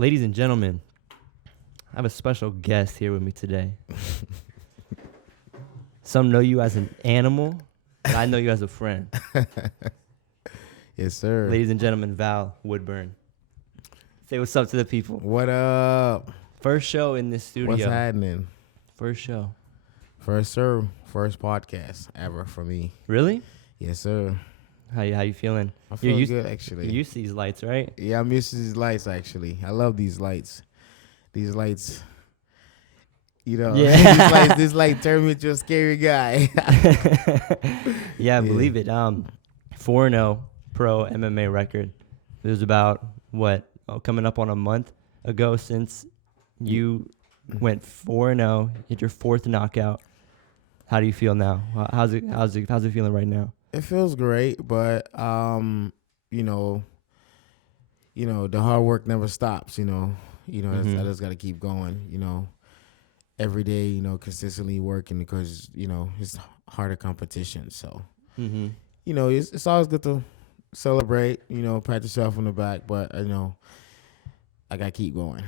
Ladies and gentlemen, I have a special guest here with me today. Some know you as an animal, but I know you as a friend. Yes, sir. Ladies and gentlemen, Val Woodburn. Say what's up to the people. What up? First show in this studio. What's happening? First show. First, sir. First podcast ever for me. Really? Yes, sir. How you feeling? I feel good, actually. You're used to these lights, right? Yeah, I'm used to these lights, actually. I love these lights. These lights, you know, Yeah. this light turn me into a scary guy. Yeah, I believe it. 4-0 pro MMA record. It was about, coming up on a month ago since you went 4-0, hit your fourth knockout. How do you feel now? How's it feeling right now? It feels great, but you know, the hard work never stops. I just got to keep going. Every day, consistently working because it's harder competition. So, it's always good to celebrate. Pat yourself on the back, but I got to keep going.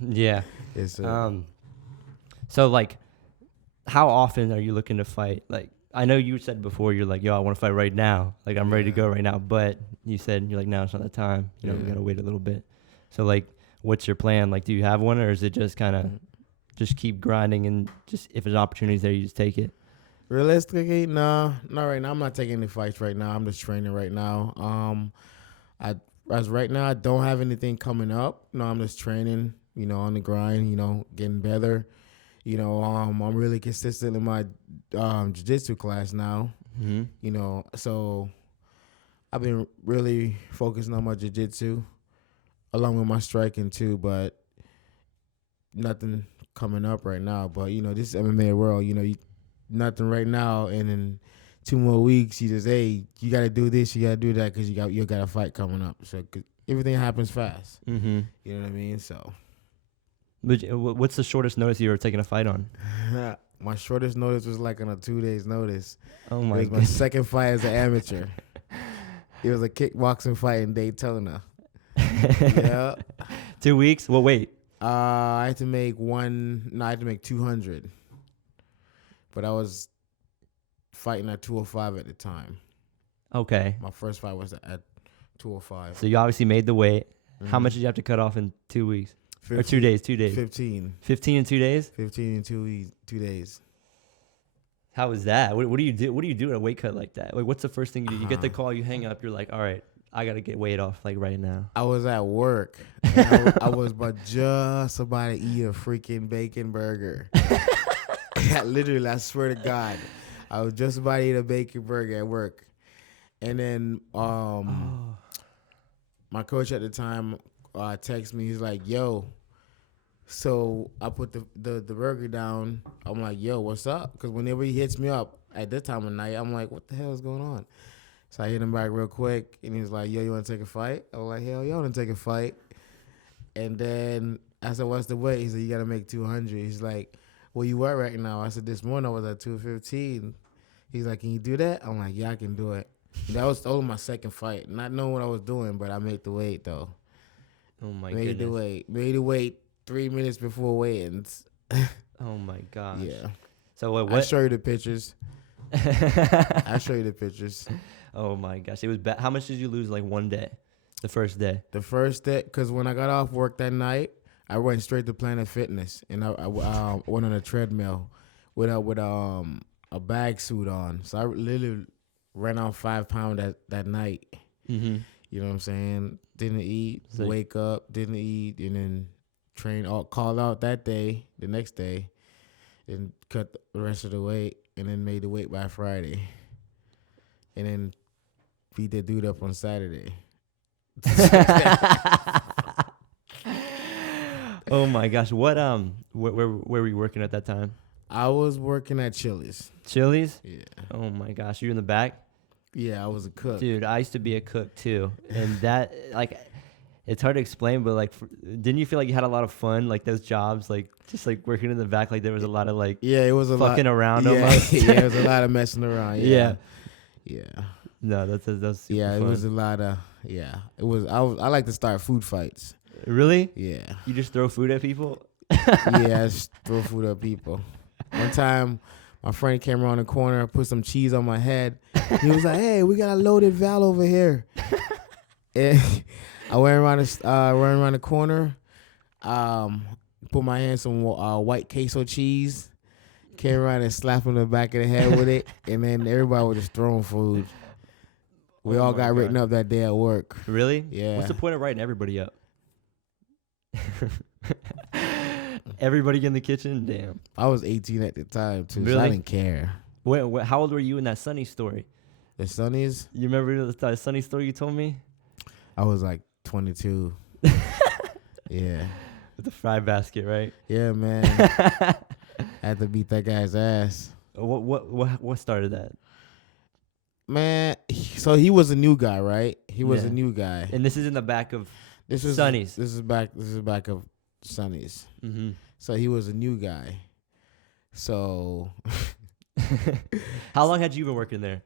Yeah. It's So like, how often are you looking to fight? Like, I know you said before you're like, yo, I want to fight right now. Like, I'm ready to go right now. But you said you're like, now it's not the time. We gotta wait a little bit. So like, what's your plan? Like, do you have one, or is it just kind of just keep grinding and just if there's opportunities there, you just take it? Realistically, no, not right now. I'm not taking any fights right now. I'm just training right now. As right now, I don't have anything coming up. No, I'm just training. On the grind. Getting better. I'm really consistent in my jiu-jitsu class now. Mm-hmm. So I've been really focusing on my jiu-jitsu along with my striking too, but nothing coming up right now. But, this is MMA world, nothing right now. And in 2 more weeks, you just, hey, you got to do this, you got to do that because you got a fight coming up. So everything happens fast. Mm-hmm. You know what I mean? So. But what's the shortest notice you were taking a fight on? My shortest notice was like on a 2 days notice. Oh my god! It was my second fight as an amateur. It was a kickboxing fight in Daytona. Yeah. 2 weeks? Well, wait. I had to make 200. But I was fighting at 205 at the time. Okay. My first fight was at 205. So you obviously made the weight. Mm-hmm. How much did you have to cut off in 2 weeks? 15, or 2 days? 2 days. 15. 15 in 2 days? 15 in 2 days. How was that? What do you do? What do you do at a weight cut like that? Like, what's the first thing you do? You get the call, you hang up, you're like, all right, I got to get weight off like right now. I was at work. And I was just about to eat a freaking bacon burger. Literally, I swear to God. I was just about to eat a bacon burger at work. And then my coach at the time texted me. He's like, yo. So I put the burger down. I'm like, yo, what's up? Because whenever he hits me up at this time of night, I'm like, what the hell is going on? So I hit him back real quick, and he was like, yo, you want to take a fight? I was like, hell yeah, I want to take a fight. And then I said, what's the weight? He said, you got to make 200. He's like, where you at right now? I said, this morning I was at 215. He's like, can you do that? I'm like, yeah, I can do it. That was only my second fight. Not knowing what I was doing, but I made the weight, though. Oh, my goodness. Made the weight 3 minutes before weigh-ins. Oh, my gosh. Yeah. So what? I'll show you the pictures. Oh, my gosh. It was bad. How much did you lose, like, one day? The first day? The first day, because when I got off work that night, I went straight to Planet Fitness, and I went on a treadmill with a bag suit on. So I literally ran out 5 pounds that night. Mm-hmm. You know what I'm saying? Didn't eat, wake up, didn't eat, and then called out that day, the next day, and cut the rest of the weight, and then made the weight by Friday. And then beat that dude up on Saturday. Oh my gosh! What where were you working at that time? I was working at Chili's. Chili's? Yeah. Oh my gosh! You're in the back? Yeah, I was a cook. Dude, I used to be a cook too, and that like, it's hard to explain, but like, didn't you feel like you had a lot of fun, like those jobs, like just like working in the back, like there was a lot of like, yeah, it was a fucking lot, around yeah, almost. yeah, it was a lot of messing around. Yeah. No, that's super yeah, fun. it was a lot of it was. I like to start food fights. Really? Yeah. You just throw food at people? Yeah, I just throw food at people. One time, my friend came around the corner, put some cheese on my head. He was like, "Hey, we got a loaded Val over here." And I went around the corner, put my hand in some white queso cheese, came around and slapped him in the back of the head with it, and then everybody was just throwing food. We all got written up that day at work. Really? Yeah. What's the point of writing everybody up? Everybody in the kitchen? Damn. I was 18 at the time, too, Really? so I didn't care. How old were you in that Sunny story? The Sunnies, You remember the Sunny story you told me? I was like 22. Yeah. With the fry basket, right? Yeah, man. Had to beat that guy's ass. What started that? Man, so he was a new guy, right? He was Yeah. a new guy. And this is in the back of This is Sunny's. This is back of Sunny's. Mm-hmm. So he was a new guy. So How long had you been working there?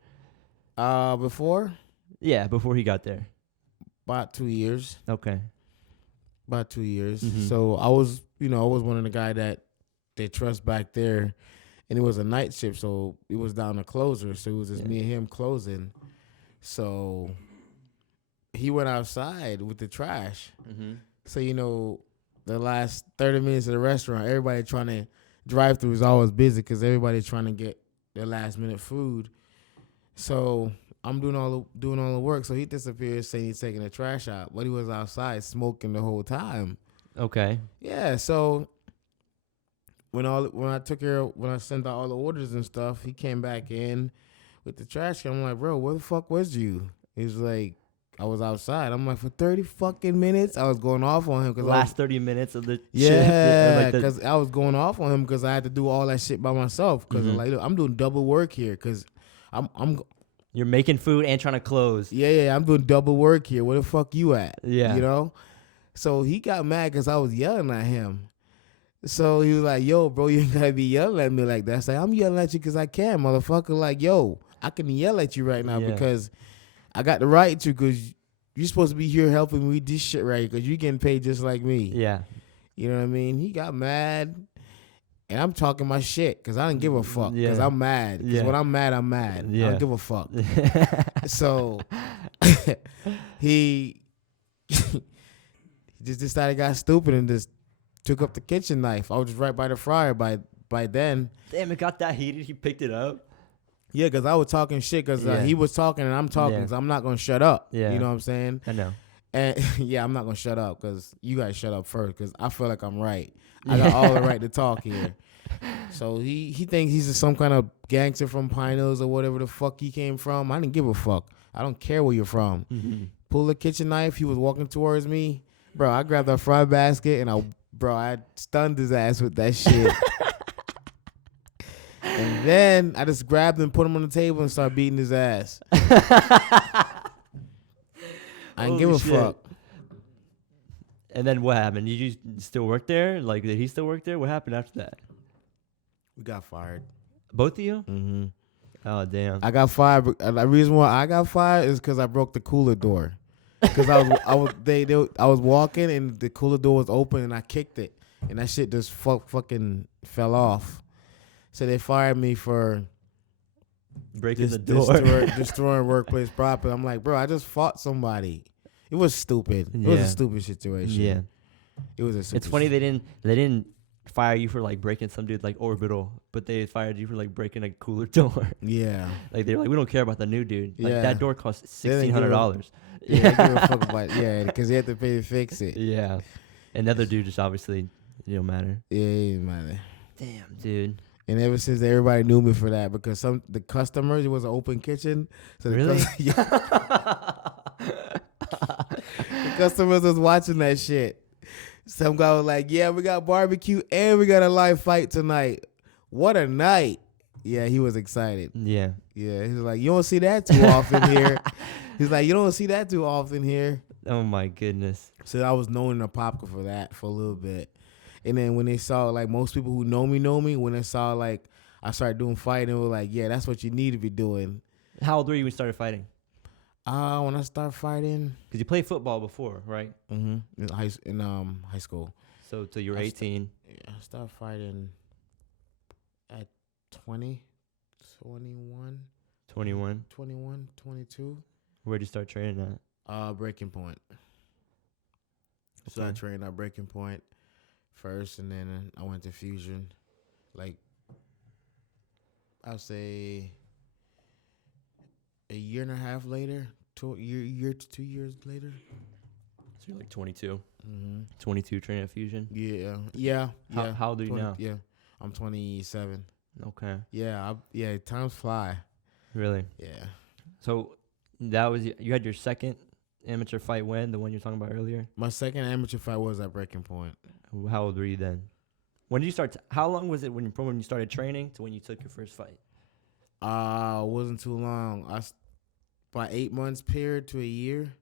before Yeah, before he got there. about 2 years. Okay. About 2 years. Mhm. So I was one of the guy that they trust back there, and it was a night shift, so it was down to closer. So it was just me and him closing. So he went outside with the trash. Mm-hmm. So the last 30 minutes of the restaurant, everybody trying to drive through is always busy because everybody's trying to get their last minute food. So I'm doing all the work. So he disappears saying he's taking the trash out, but he was outside smoking the whole time. Okay. Yeah. So when I sent out all the orders and stuff, he came back in with the trash can. I'm like, bro, where the fuck was you? He's like, I was outside. I'm like, for 30 fucking minutes, I was going off on him because Last 30 minutes of the yeah, shift. because I was going off on him because I had to do all that shit by myself. Because Mhm. I'm doing double work here. Because You're making food and trying to close. I'm doing double work here. Where the fuck you at? Yeah. So he got mad because I was yelling at him. So he was like, yo, bro, you ain't gotta be yelling at me like that. I said, I'm yelling at you because I can, motherfucker. Like, yo, I can yell at you right now Yeah. because I got the right to, because you're supposed to be here helping me this shit right, because you getting paid just like me. Yeah. You know what I mean? He got mad, and I'm talking my shit because I didn't give a fuck, because Yeah. I'm mad. Because Yeah. when I'm mad, I'm mad. I Yeah. don't give a fuck. So he just decided got stupid and just took up the kitchen knife. I was just right by the fryer by then. Damn, it got that heated. He picked it up. Yeah, because I was talking shit because Yeah. he was talking and I'm talking, Yeah. because I'm not going to shut up. Yeah. You know what I'm saying? I know. And yeah, I'm not going to shut up because you guys shut up first, because I feel like I'm right. I got all the right to talk here. So he thinks he's some kind of gangster from Pine Hills or whatever the fuck he came from. I didn't give a fuck. I don't care where you're from. Mm-hmm. Pull the kitchen knife. He was walking towards me. Bro, I grabbed that fry basket and I stunned his ass with that shit. And then I just grabbed him, put him on the table, and started beating his ass. I didn't give a Holy shit. fuck. And then what happened? Did you still work there? Like, did he still work there? What happened after that? We got fired. Both of you? Mm-hmm. Oh, damn. I got fired. But the reason why I got fired is because I broke the cooler door. Because I was walking and the cooler door was open and I kicked it, and that shit just fucking fell off. So they fired me for Breaking the door. destroying workplace property. I'm like, bro, I just fought somebody. It was stupid. It was Yeah. a stupid situation. Yeah. It was a stupid It's funny they didn't fire you for like breaking some dude like orbital, but they fired you for like breaking a cooler door. Yeah. Like they're like, we don't care about the new dude. Like Yeah. that door cost They didn't give a- $1,600. Yeah, they give a fuck about because they had to pay to fix it. Yeah. Another dude just obviously it don't matter. Yeah, it didn't matter. Damn, dude. And ever since everybody knew me for that, because the customers, it was an open kitchen. So Really? The customers was watching that shit. Some guy was like, yeah, we got barbecue and we got a live fight tonight. What a night. Yeah, he was excited. Yeah. Yeah, he was like, you don't see that too often here. He's like, you don't see that too often here. Oh my goodness. So I was known in the Popka for that for a little bit. And then when they saw, like, most people who know me, when they saw, like, I started doing fighting, they were like, yeah, that's what you need to be doing. How old were you when you started fighting? When I start fighting, Because you played football before, right? in high school. So till you were 18. I started fighting at 20, 21, 21. 21, 22. Where'd you start training at? Breaking Point. So I Okay. trained at Breaking Point first, and then I went to Fusion. Like, I'll say a year and a half later, 2 years later. So you're like 22. Mm-hmm. 22 training at Fusion. Yeah. How old are you now? Yeah, I'm 27. Okay. Yeah, times fly. Really? Yeah. So that was you had your second amateur fight when? The one you were talking about earlier? My second amateur fight was at Breaking Point. How old were you then? When did you start? How long was it from when you started training to when you took your first fight? Wasn't too long. By 8 months period to a year.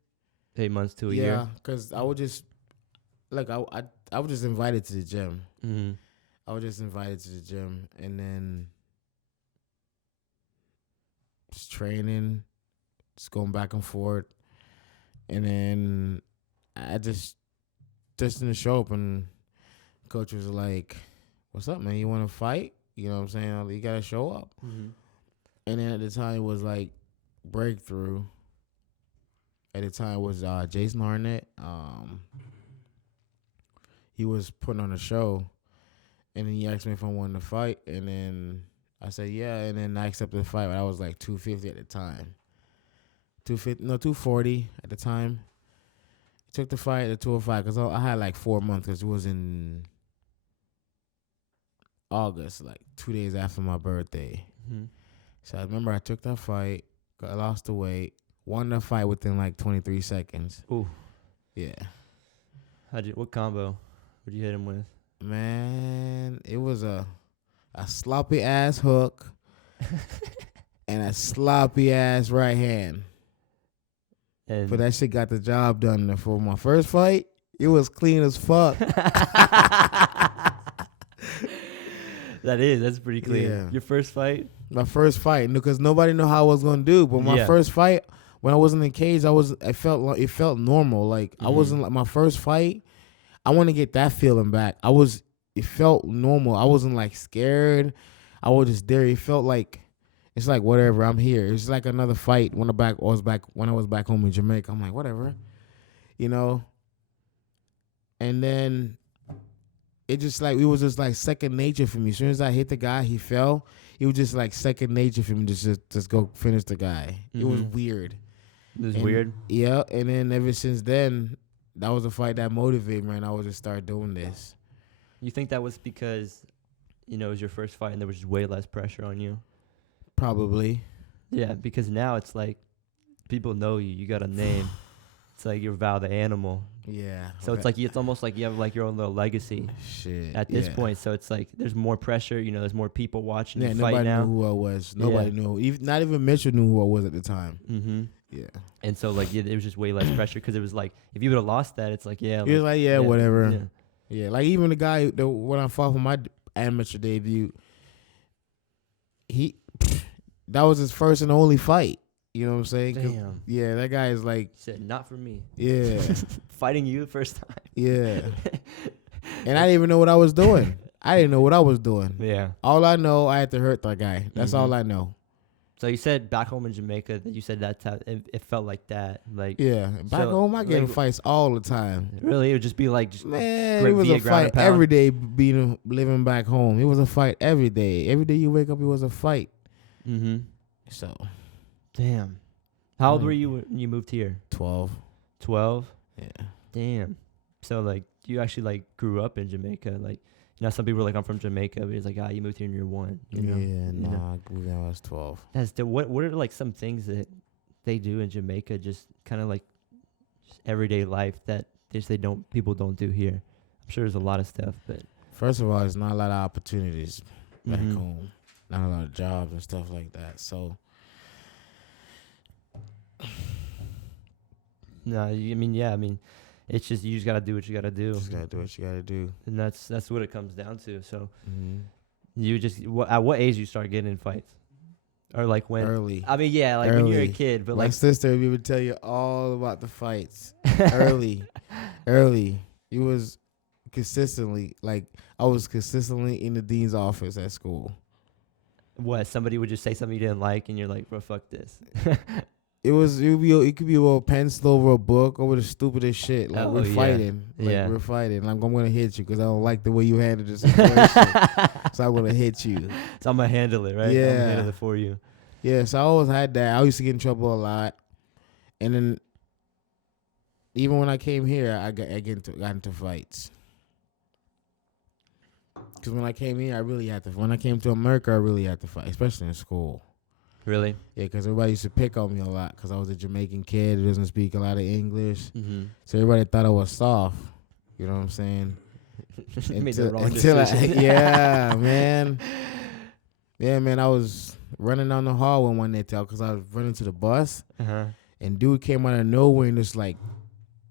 8 months to a year. Yeah, because I would just I was just invited to the gym. Mm-hmm. I was just invited to the gym, and then just training, just going back and forth, and then I just didn't show up, and coach was like, "What's up, man? You want to fight? You know what I'm saying? You gotta show up." Mm-hmm. And then at the time it was like Breakthrough. At the time it was Jason Arnett. He was putting on a show, and then he asked me if I wanted to fight, and then I said yeah, and then I accepted the fight. But I was like 250 at the time. 240 at the time. Took the fight at 205 because I had like 4 months because it was in August, like 2 days after my birthday. Mm-hmm. So I remember I took that fight, lost the weight, won the fight within like 23 seconds. Ooh. Yeah. What combo would you hit him with? Man, it was a sloppy ass hook and a sloppy ass right hand. And But that shit got the job done. And for my first fight, it was clean as fuck. that's pretty clean. Yeah. Your first fight? My first fight, because nobody knew how I was gonna do. But my first fight, when I was in the cage, it felt normal. Like I wasn't like my first fight. I want to get that feeling back. It felt normal. I wasn't like scared. I was just there. It felt like it's like whatever. I'm here. It's like another fight when I was back home in Jamaica. I'm like whatever, you know. And then it was just like second nature for me. As soon as I hit the guy, he fell. It was just like second nature for me to just go finish the guy. Mm-hmm. It was weird. Weird? Yeah, and then ever since then, that was a fight that motivated me, and I would just start doing this. You think that was because, it was your first fight and there was just way less pressure on you? Probably. Yeah, because now it's like people know you. You got a name. It's like you're Val the Animal. Yeah. So it's almost like you have like your own little legacy. Shit. At this point, so it's like there's more pressure. There's more people watching you fight nobody now. knew who I was. Nobody knew. Not even Mitchell knew who I was at the time. Mm-hmm. Yeah. And so like it was just way less pressure because it was like if you would have lost that, it's like He was like whatever. Yeah. Yeah. Like even the guy when I fought for my amateur debut, that was his first and only fight. You know what I'm saying? Damn. Yeah, that guy is like... He said, not for me. Yeah. Fighting you the first time. Yeah. And I didn't even know what I was doing. Yeah. All I know, I had to hurt that guy. That's all I know. So you said back home in Jamaica that you said that's how it felt like that. Like yeah. Back home, I get in fights all the time. Really? It would just be like... Man, it was a fight every day living back home. It was a fight every day. Every day you wake up, it was a fight. Mm-hmm. So... Damn. How old were you when you moved here? 12. 12? Yeah. Damn. So, like, you actually, like, grew up in Jamaica. Like, some people are like, I'm from Jamaica. But it's like, you moved here when you were 1. You know? Yeah, I moved when I was 12. What are, like, some things that they do in Jamaica just kind of, like, just everyday life that people don't do here? I'm sure there's a lot of stuff, but... First of all, there's not a lot of opportunities back home. Not a lot of jobs and stuff like that. So... No, I mean, it's just you just gotta do what you gotta do. Just gotta do what you gotta do, and that's what it comes down to. So, you just at what age you start getting in fights? Or like when? Early. I mean, yeah, like when you're a Early. kid, but My like sister would tell you all about the fights. Early. Early. It was consistently, like, I was consistently in the dean's office at school. what? Somebody would just say something you didn't like, and you're like, bro, fuck this. It could be a pencil over a book over the stupidest shit. Like, Oh, we're yeah. fighting. Like, Yeah. we're fighting. Like, I'm gonna hit you because I don't like the way you handled the situation. So I'm gonna hit you. So I'm gonna handle it, right? I'm Yeah. gonna handle it for you. Yeah, so I always had that. I used to get in trouble a lot, and then even when I came here, got into fights. Because when I came here, I really had to. When I came to America, I really had to fight, especially in school. Really? Yeah, because everybody used to pick on me a lot because I was a Jamaican kid who doesn't speak a lot of English. Mm-hmm. So everybody thought I was soft. You know what I'm saying? You made the wrong decision. Yeah, man. Yeah, man. I was running down the hallway one day because I was running to the bus, and dude came out of nowhere and just like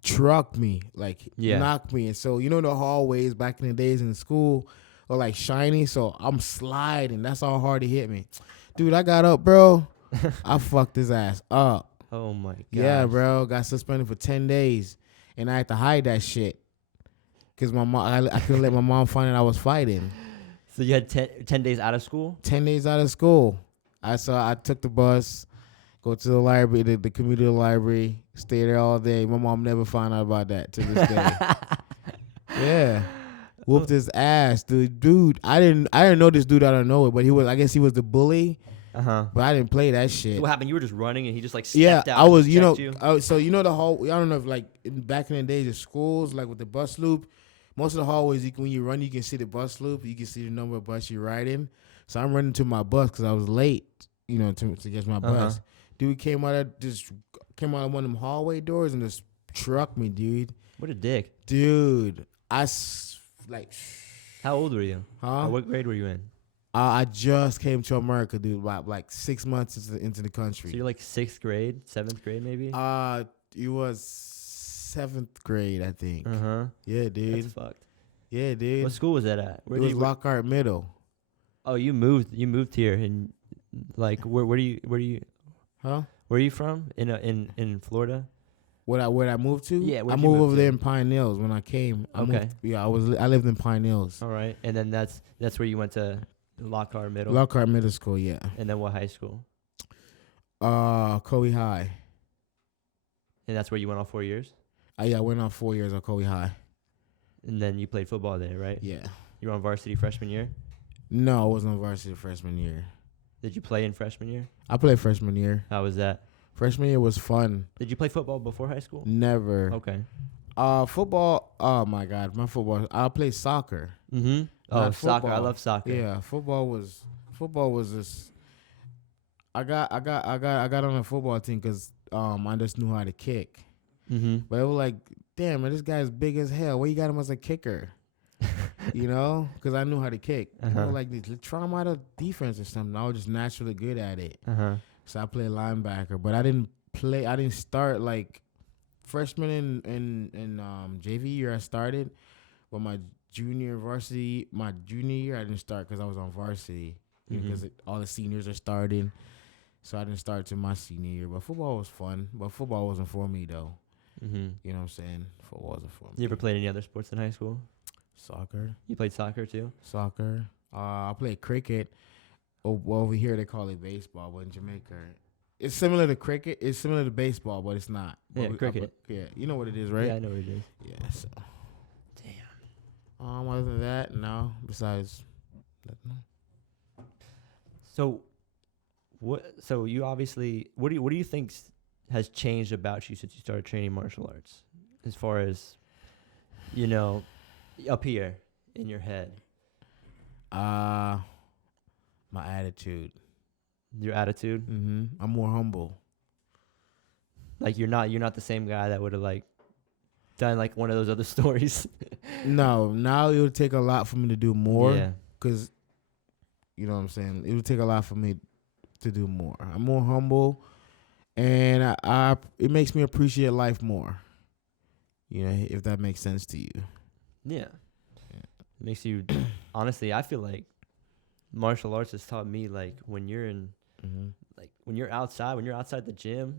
trucked me, like knocked me. And so the hallways back in the days in school are like shiny, so I'm sliding. That's how hard he hit me. Dude, I got up, bro. I fucked his ass up. Oh my god. Yeah, bro. Got suspended for 10 days. And I had to hide that shit. Because my mom, I couldn't let my mom find out I was fighting. So you had 10 days out of school? 10 days out of school. I took the bus, go to the library, the community library, stay there all day. My mom never found out about that to this day. Yeah. Whooped his ass, dude. I didn't know this dude out of nowhere, but I guess he was the bully. But I didn't play that shit. So what happened? You were just running and he just like stepped out. I was, you? so the whole. I don't know if like back in the days of schools, like with the bus loop, most of the hallways when you run, you can see the bus loop, you can see the number of bus you're riding. So I'm running to my bus because I was late, to get my bus. Dude came out of one of them hallway doors and just trucked me, dude. What a dick, dude. How old were you? Huh? Or what grade were you in? I just came to America, dude, about like 6 months into the country. So you're like 6th grade, 7th grade maybe? It was 7th grade, I think. Yeah, dude. That's fucked. Yeah, dude. What school was that at? It was Lockhart Middle. Oh, you moved here and like where do you Huh? Where are you from? In Florida? Where I moved to? Yeah, I moved over there in Pine Hills when I came. I lived in Pine Hills. All right. And then that's where you went to Lockhart Middle. Lockhart Middle School, yeah. And then what high school? Coe High. And that's where you went all 4 years? I went on 4 years at Coe High. And then you played football there, right? Yeah. You were on varsity freshman year? No, I wasn't on varsity freshman year. Did you play in freshman year? I played freshman year. How was that? Freshman year was fun. Did you play football before high school? Never. Okay. Football. Oh my God, my football. I played soccer. Mm-hmm. Oh, soccer. I love soccer. Yeah, football was just. I got on a football team because I just knew how to kick. Mm-hmm. But it was like, damn, man, this guy's big as hell. Why you got him as a kicker? Because I knew how to kick. Like, try him out of defense or something. I was just naturally good at it. So I played linebacker, but I didn't start like freshman and JV year. I started, but my junior year I didn't start because I was on varsity because all the seniors are starting. So I didn't start till my senior year. But football was fun. But football wasn't for me though. Mm-hmm. You know what I'm saying? Football wasn't for me. You ever played any other sports in high school? Soccer. You played soccer too? Soccer. I played cricket. Well, over here they call it baseball, but in Jamaica, it's similar to cricket. It's similar to baseball, but it's not. Yeah, cricket. Yeah, you know what it is, right? Yeah, I know what it is. Yeah. So. Damn. Other than that, no. Besides, no. So, So you obviously, what do you think has changed about you since you started training martial arts, as far as, up here in your head? My attitude. Your attitude? Mm-hmm. I'm more humble. Like you're not the same guy that would have like done like one of those other stories. No, now it would take a lot for me to do more. Yeah. Because, you know what I'm saying? It would take a lot for me to do more. I'm more humble, and it makes me appreciate life more. If that makes sense to you. Yeah. It makes you, honestly, I feel like martial arts has taught me, like, when you're in Like when you're outside the gym,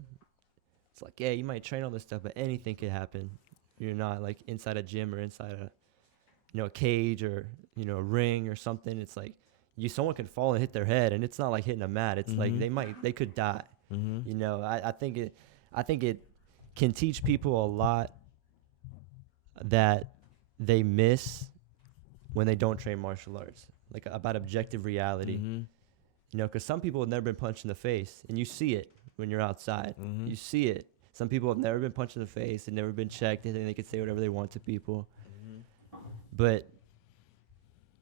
it's like, yeah, you might train all this stuff, but anything could happen. You're not like inside a gym or inside a cage or, a ring or something. It's like someone could fall and hit their head, and it's not like hitting a mat. It's like they could die. I think it can teach people a lot that they miss when they don't train martial arts, like about objective reality. Because some people have never been punched in the face, and you see it when you're outside. You see it. Some people have never been punched in the face and never been checked, and they can say whatever they want to people. But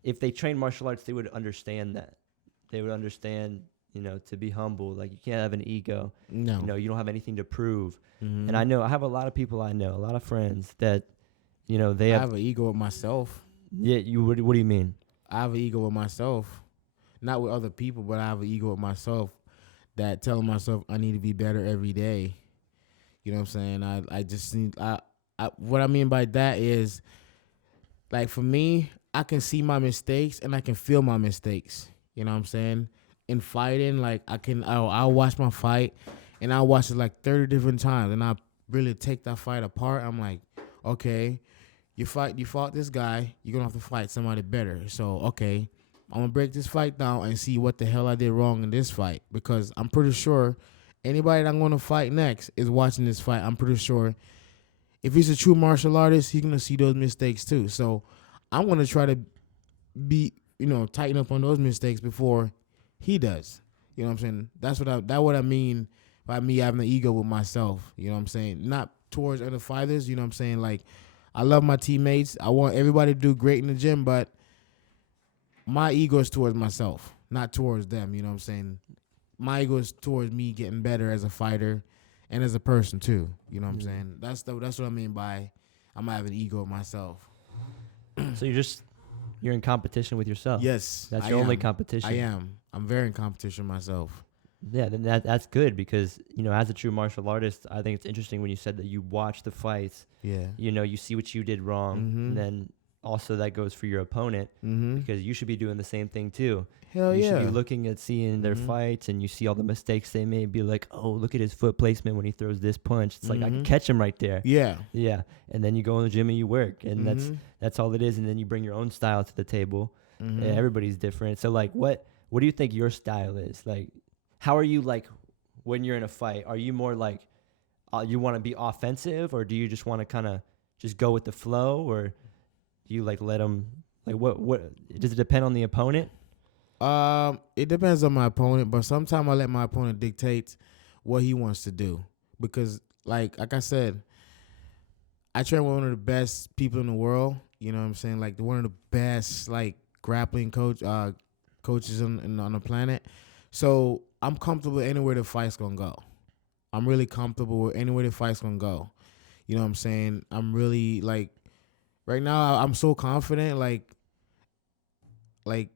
if they train martial arts, they would understand that. They would understand, to be humble. Like, you can't have an ego. No. You don't have anything to prove. And I have a lot of people a lot of friends that, they have an ego with myself. Yeah, what do you mean? I have an ego with myself. Not with other people, but I have an ego with myself that telling myself I need to be better every day. You know what I'm saying? I just need, what I mean by that is, like, for me, I can see my mistakes and I can feel my mistakes. You know what I'm saying? In fighting, like, I'll watch my fight and I'll watch it like 30 different times, and I really take that fight apart. I'm like, okay, you fought this guy, you're going to have to fight somebody better. So, okay, I'm going to break this fight down and see what the hell I did wrong in this fight, because I'm pretty sure anybody that I'm going to fight next is watching this fight. I'm pretty sure if he's a true martial artist, he's going to see those mistakes too. So I'm going to try to tighten up on those mistakes before he does. You know what I'm saying? That's what I mean by me having an ego with myself. You know what I'm saying? Not towards other fighters. You know what I'm saying? Like, I love my teammates. I want everybody to do great in the gym, but my ego is towards myself, not towards them. You know what I'm saying? My ego is towards me getting better as a fighter and as a person too. You know what I'm saying? That's what I mean by I'm having an ego with myself. So you're in competition with yourself. Yes, that's your only competition. I am. I'm very in competition myself. Yeah, then that's good, because as a true martial artist, I think it's interesting when you said that you watch the fights. Yeah. You see what you did wrong, and then also that goes for your opponent, because you should be doing the same thing too. Hell you yeah. should be looking at seeing their fights, and you see all the mistakes they made. Be like, oh, look at his foot placement when he throws this punch. It's like, I can catch him right there. Yeah. Yeah. And then you go in the gym and you work, and that's all it is. And then you bring your own style to the table. And everybody's different. So like, what do you think your style is? Like, how are you, like, when you're in a fight? Are you more like, you want to be offensive, or do you just want to kind of just go with the flow, or do you like let them, like, what does it depend on the opponent? It depends on my opponent, but sometimes I let my opponent dictate what he wants to do, because like I said, I train with one of the best people in the world. You know what I'm saying? Like, one of the best, like, grappling coaches on the planet. So I'm comfortable anywhere the fight's gonna go. I'm really comfortable with anywhere the fight's gonna go. You know what I'm saying? I'm really, like, right now I'm so confident, like the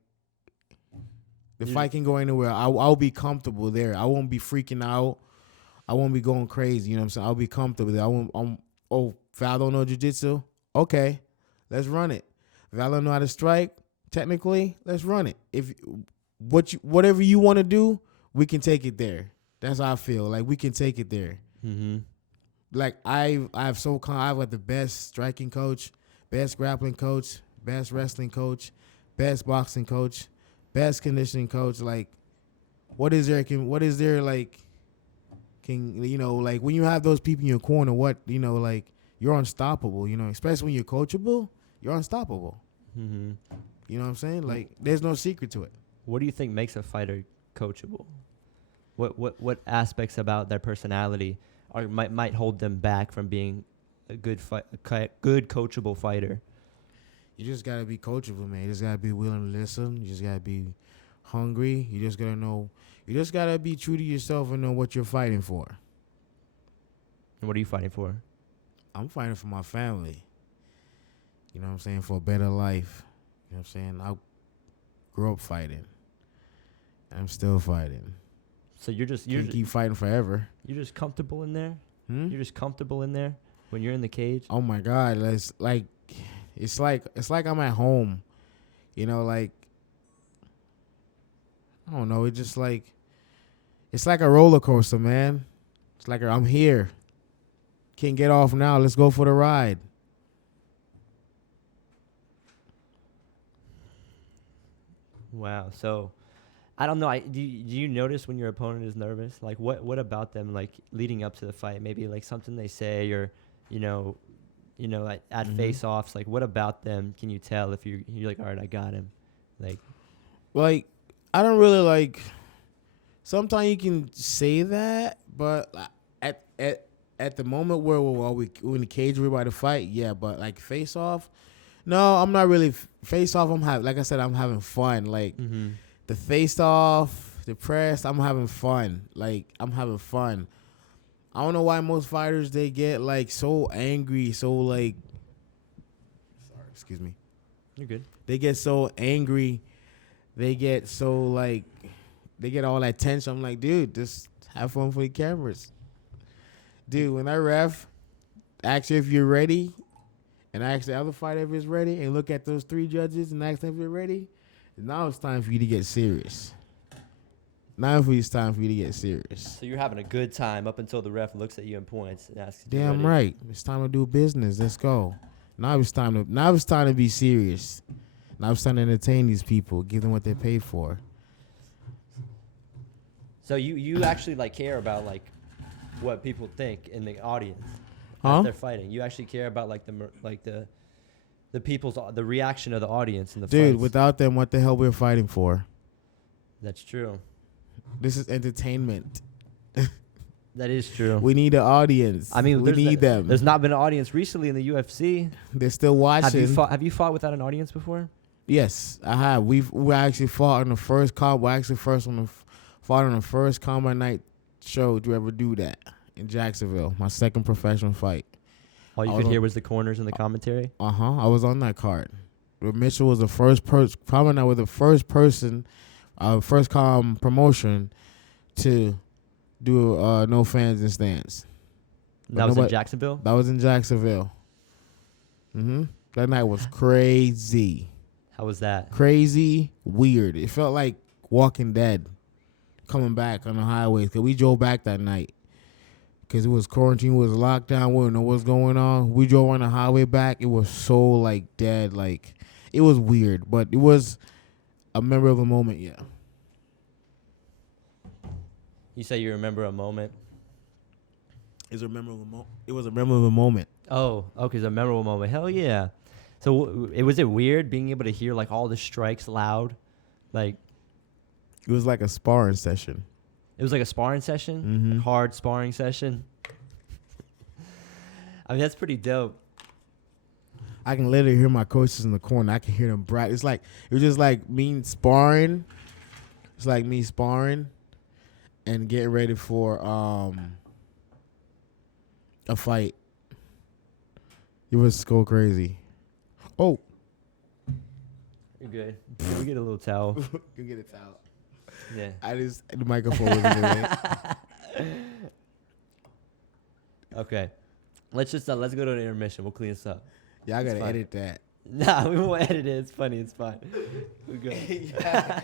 fight can go anywhere. I'll be comfortable there. I won't be freaking out. I won't be going crazy. You know what I'm saying? I'll be comfortable there. Val don't know jiu-jitsu? Okay, let's run it. Val don't know how to strike? Technically, let's run it. Whatever you want to do, we can take it there. That's how I feel. Like, we can take it there. Like, I've got the best striking coach, best grappling coach, best wrestling coach, best boxing coach, best conditioning coach. Like, what is there, like, like, when you have those people in your corner, like, you're unstoppable, especially when you're coachable, you're unstoppable. You know what I'm saying? Like, there's no secret to it. What do you think makes a fighter coachable? What aspects about their personality might hold them back from being a good coachable fighter? You just gotta be coachable, man. You just gotta be willing to listen. You just gotta be hungry. You just gotta know. You just gotta be true to yourself and know what you're fighting for. And what are you fighting for? I'm fighting for my family. You know what I'm saying? For a better life. You know what I'm saying? I grew up fighting. I'm still fighting. So you keep fighting forever. You're just comfortable in there? You're just comfortable in there when you're in the cage? Oh my God. It's like I'm at home. Like, I don't know, it's just like, It's like a roller coaster, man. It's like I'm here. Can't get off now. Let's go for the ride. Wow. So I don't know. Do you notice when your opponent is nervous? Like what about them like leading up to the fight? Maybe like something they say or you know at face-offs. Like what about them can you tell if you're like, all right, I got him. Like I don't really like. Sometimes you can say that, but at the moment where we're in the cage, we're about to fight. Yeah, but like face off, no, I'm not really face off. Like I said, I'm having fun. Like the face off, the press, I'm having fun. Like I'm having fun. I don't know why most fighters they get like so angry, so like. Sorry, excuse me. You're good. They get so angry. They get so like. They get all that tension. I'm like, dude, just have fun for the cameras. Dude, when I ref, ask you if you're ready, and I ask the other fighter if he's ready, and look at those 3 judges and ask them if you're ready, now it's time for you to get serious. Now it's time for you to get serious. So you're having a good time up until the ref looks at you and points and asks. Damn right. It's time to do business. Let's go. Now it's time to be serious. Now it's time to entertain these people, give them what they paid for. So you actually like care about like what people think in the audience as they're fighting. You actually care about like the people's the reaction of the audience in the Dude, fights. without them, what the hell we're fighting for? That's true. This is entertainment. That is true. We need an audience. I mean, we need them. There's not been an audience recently in the UFC. They're still watching. Have you fought without an audience before? Yes, I have. We actually fought on the first fought on the first CombatNight show to ever do that in Jacksonville. My second professional fight. All you could hear was the corners and the commentary? I was on that card. Mitchell was the first person, probably not with the first person, first promotion to do no fans in stands. That was in Jacksonville? That was in Jacksonville. That night was crazy. How was that? Crazy, weird. It felt like Walking Dead coming back on the highways. Because we drove back that night. Because it was quarantine, it was lockdown. We didn't know what's going on. We drove on the highway back. It was so, like, dead. Like, it was weird. But it was a memorable moment, yeah. You say you remember a moment? It was a memorable moment. Oh, okay, it's a memorable moment. Hell yeah. So was it weird being able to hear, like, all the strikes loud? Like... It was like a sparring session. It was like a sparring session? Hard sparring session? I mean, that's pretty dope. I can literally hear my coaches in the corner. I can hear them bright. It was just like me sparring. It's like me sparring and getting ready for a fight. It was so crazy. Oh. You're good. Can we get a little towel? You get a towel. Yeah. The microphone was in the way. Okay. Let's go to an intermission. We'll clean this up. Yeah, I gotta edit that. Nah, we won't edit it. It's funny. It's fine. We're good. Yeah.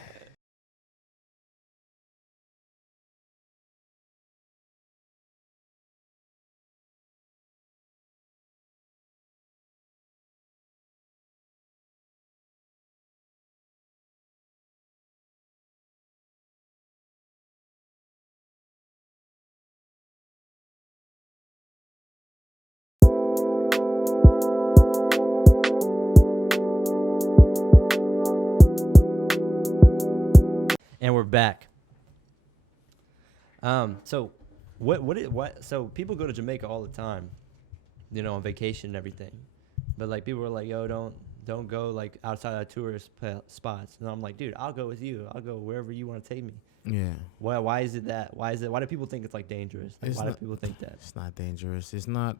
And we're back. So so people go to Jamaica all the time, on vacation and everything. But like people are like, yo, don't go like outside of tourist spots. And I'm like, dude, I'll go with you. I'll go wherever you want to take me. Yeah. Why is it that? Why do people think it's like dangerous? Like, why do people think that? It's not dangerous. It's not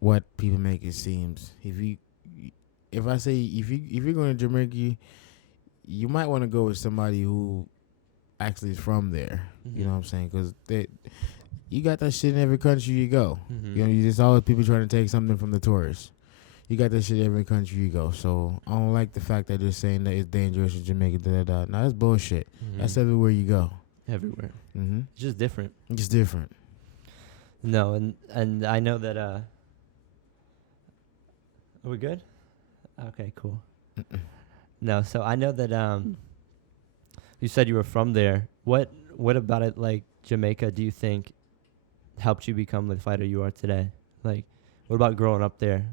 what people make it seems. If you're going to Jamaica, you might want to go with somebody who actually is from there. You know what I'm saying? Because you got that shit in every country you go. You just always people trying to take something from the tourists. You got that shit in every country you go. So I don't like the fact that they're saying that it's dangerous in Jamaica. No, that's bullshit. That's everywhere you go. Everywhere. Mm-hmm. It's just different. It's different. No, and I know that. Are we good? Okay, cool. No, so I know that you said you were from there. What about it, like Jamaica, do you think helped you become the fighter you are today? Like, what about growing up there?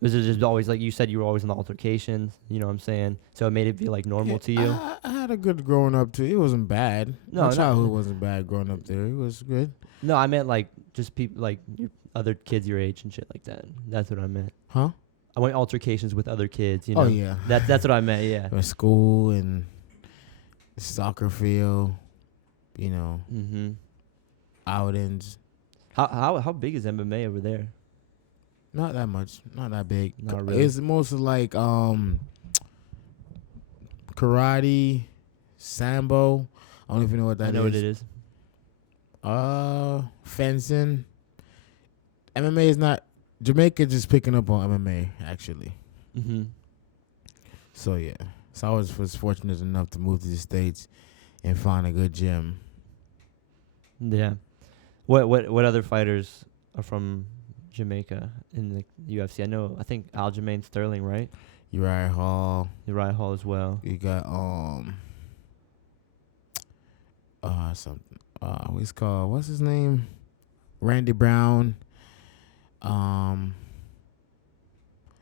Was it just always, like you said, you were always in the altercations? You know what I'm saying? So it made it feel like normal to you? I had a good growing up too. It wasn't bad. No, My childhood wasn't bad growing up there. It was good. No, I meant like just people, like your other kids your age and shit like that. That's what I meant. Huh? I went altercations with other kids, you know? Oh, yeah. That's what I meant, yeah. School and soccer field, Mm-hmm. outings. How big is MMA over there? Not that much. Not that big. Not really. It's mostly like karate, sambo. I don't even know what that is. I know what it is. Fencing. MMA is not. Jamaica just picking up on MMA actually. Mm-hmm. So yeah. So I was fortunate enough to move to the States and find a good gym. Yeah. What other fighters are from Jamaica in the UFC? I think Aljamain Sterling, right? Uriah Hall. Uriah Hall as well. You got what's his name? Randy Brown.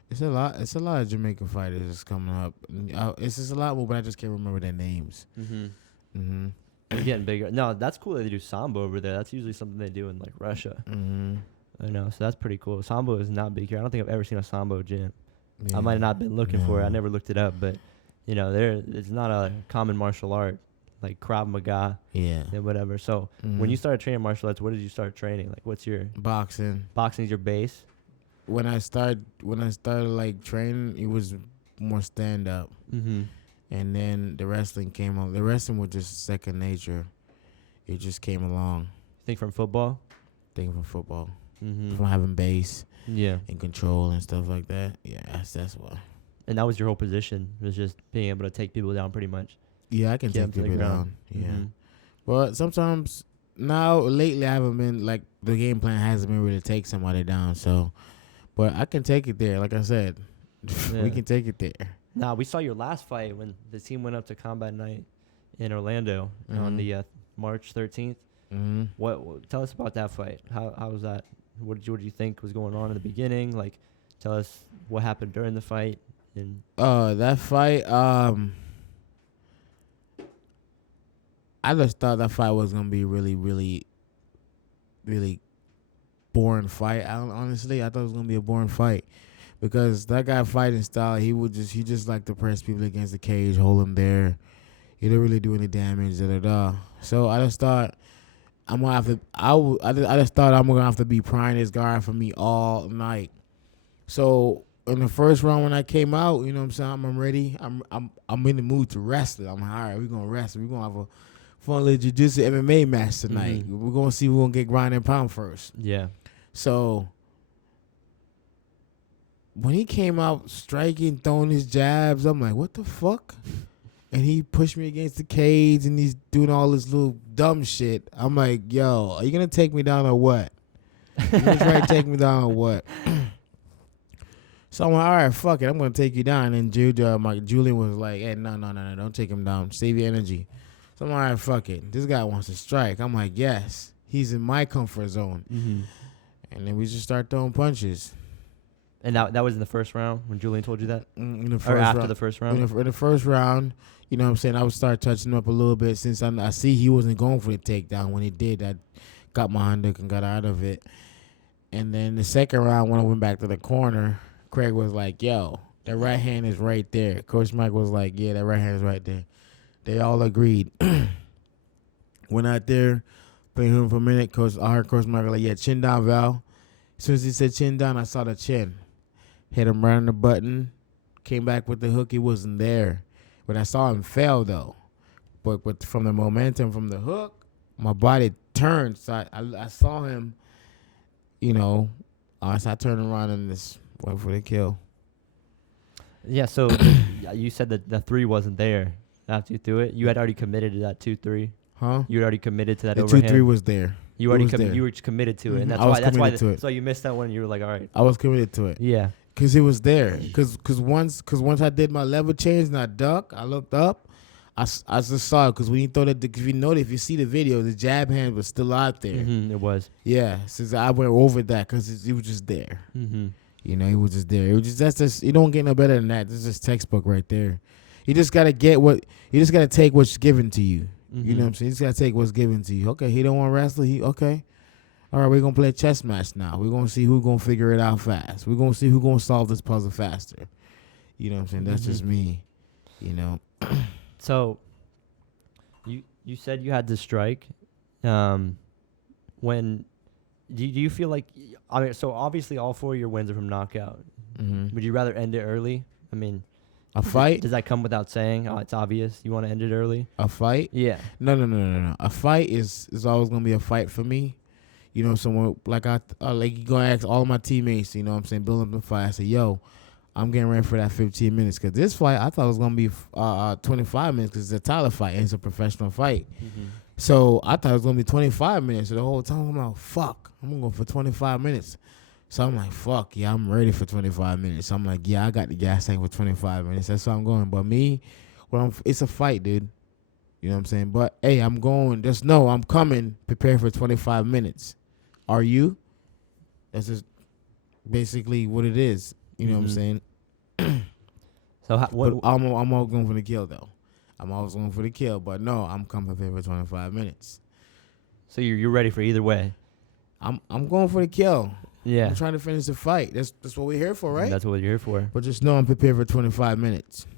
It's a lot of Jamaican fighters that's coming up. It's just a lot more, but I just can't remember their names. Mm-hmm. Mm-hmm. They're getting bigger. No, that's cool that they do sambo over there. That's usually something they do in like Russia. Mm-hmm. I know, so that's pretty cool. Sambo is not big here. I don't think I've ever seen a sambo gym. Yeah. I might have not been looking for it. I never looked it up, but it's not a common martial art like Krav Maga. Yeah. And whatever. So when you started training martial arts, what did you start training? Like, what's your boxing? Boxing's your base. When I started like training, it was more stand up. Mm-hmm. And then the wrestling came on. The wrestling was just second nature. It just came along. Think from football? Think from football. Mm-hmm. From having base. Yeah. And control and stuff like that. Yeah, that's why. And that was your whole position, was just being able to take people down pretty much. Yeah, I can take people down. Yeah. Mm-hmm. But sometimes, lately I haven't been, like, the game plan hasn't been really to take somebody down. So, but I can take it there. Like I said, we can take it there. Nah, we saw your last fight when the team went up to Combat Night in Orlando on the March 13th. Mm-hmm. What? Tell us about that fight. How was that? What did you think was going on in the beginning? Like, tell us what happened during the fight. And that fight, I just thought that fight was gonna be really, really, really boring fight. Honestly, I thought it was gonna be a boring fight. Because that guy fighting style, he just like to press people against the cage, hold them there. He didn't really do any damage, So I just thought I'm gonna have to. I just thought I'm gonna have to be prying this guard for me all night. So in the first round when I came out, you know what I'm saying, I'm ready. I'm in the mood to wrestle. I'm all right. We're gonna wrestle. We're gonna have a fun little jiu-jitsu MMA match tonight. Mm-hmm. We're gonna see who's gonna get ground and pound first. Yeah. So when he came out striking, throwing his jabs, I'm like, what the fuck? And he pushed me against the cage, and he's doing all this little dumb shit. I'm like, yo, are you going to take me down or what? You going to try to take me down or what? So I'm like, all right, fuck it. I'm going to take you down. And Julian was like, hey, no, don't take him down. Save your energy. So I'm like, all right, fuck it. This guy wants to strike. I'm like, yes. He's in my comfort zone. Mm-hmm. And then we just start throwing punches. And that was in the first round when Julian told you that? In the first or after round, the first round? In the first round, you know what I'm saying, I would start touching him up a little bit since I see he wasn't going for the takedown. When he did, I got my underhook and got out of it. And then the second round, when I went back to the corner, Craig was like, yo, that right hand is right there. Coach Mike was like, yeah, that right hand is right there. They all agreed. Went out there, played him for a minute. I heard Coach Mike like, yeah, chin down, Val. As soon as he said chin down, I saw the chin. Hit him right on the button. Came back with the hook. He wasn't there. But I saw him fail, though. But from the momentum from the hook, my body turned. So I saw him, so I turned around and just went for the kill. Yeah, so you said that the 3 wasn't there after you threw it. You had already committed to that 2-3. Huh? You already committed to that The overhand. 2-3 was there. You It already was there. you were committed to it, and Mhm. that's I was why committed to it. So you missed that one. You were like, all right. I was committed to it. Yeah. Cause it was there. Cause once I did my level change and I ducked, I looked up, I just saw it. Cause when you throw that, if you notice, if you see the video, the jab hand was still out there. It was. Yeah, since I went over that, cause it was just there. You know, it was just there. It was just that's just you don't get no better than that. This is just textbook right there. You just gotta take what's given to you. You know what I'm saying? You just gotta take what's given to you. Okay, he don't want to wrestle. Okay. All right, we're going to play a chess match now. We're going to see who's going to figure it out fast. We're going to see who's going to solve this puzzle faster. You know what I'm saying? That's just me, you know. So, you said you had to strike. When do you feel like, I mean, so obviously all 4 of your wins are from knockout. Would you rather end it early? I mean, a fight? Does that come without saying? Oh, it's obvious. You want to end it early? A fight? Yeah. No. A fight is always going to be a fight for me. You know, someone like you gonna ask all my teammates. You know, what I'm saying, build up the fight. I say, yo, I'm getting ready for that 15 minutes because this fight I thought it was gonna be 25 minutes because it's a title fight and it's a professional fight. So I thought it was gonna be 25 minutes. So the whole time I'm like, fuck, I'm gonna go for 25 minutes. So I'm like, fuck, yeah, I'm ready for 25 minutes. So I'm like, yeah, I got the gas tank for 25 minutes. That's how I'm going. But me, it's a fight, dude. You know what I'm saying? But hey, I'm going. Just know I'm coming. Prepare for 25 minutes. Are you? That's just basically what it is. You know what I'm saying? So I'm always going for the kill, though. I'm always going for the kill. But no, I'm coming prepared for 25 minutes. So you're ready for either way? I'm going for the kill. Yeah. I'm trying to finish the fight. That's what we're here for, right? That's what you're here for. But just know I'm prepared for 25 minutes.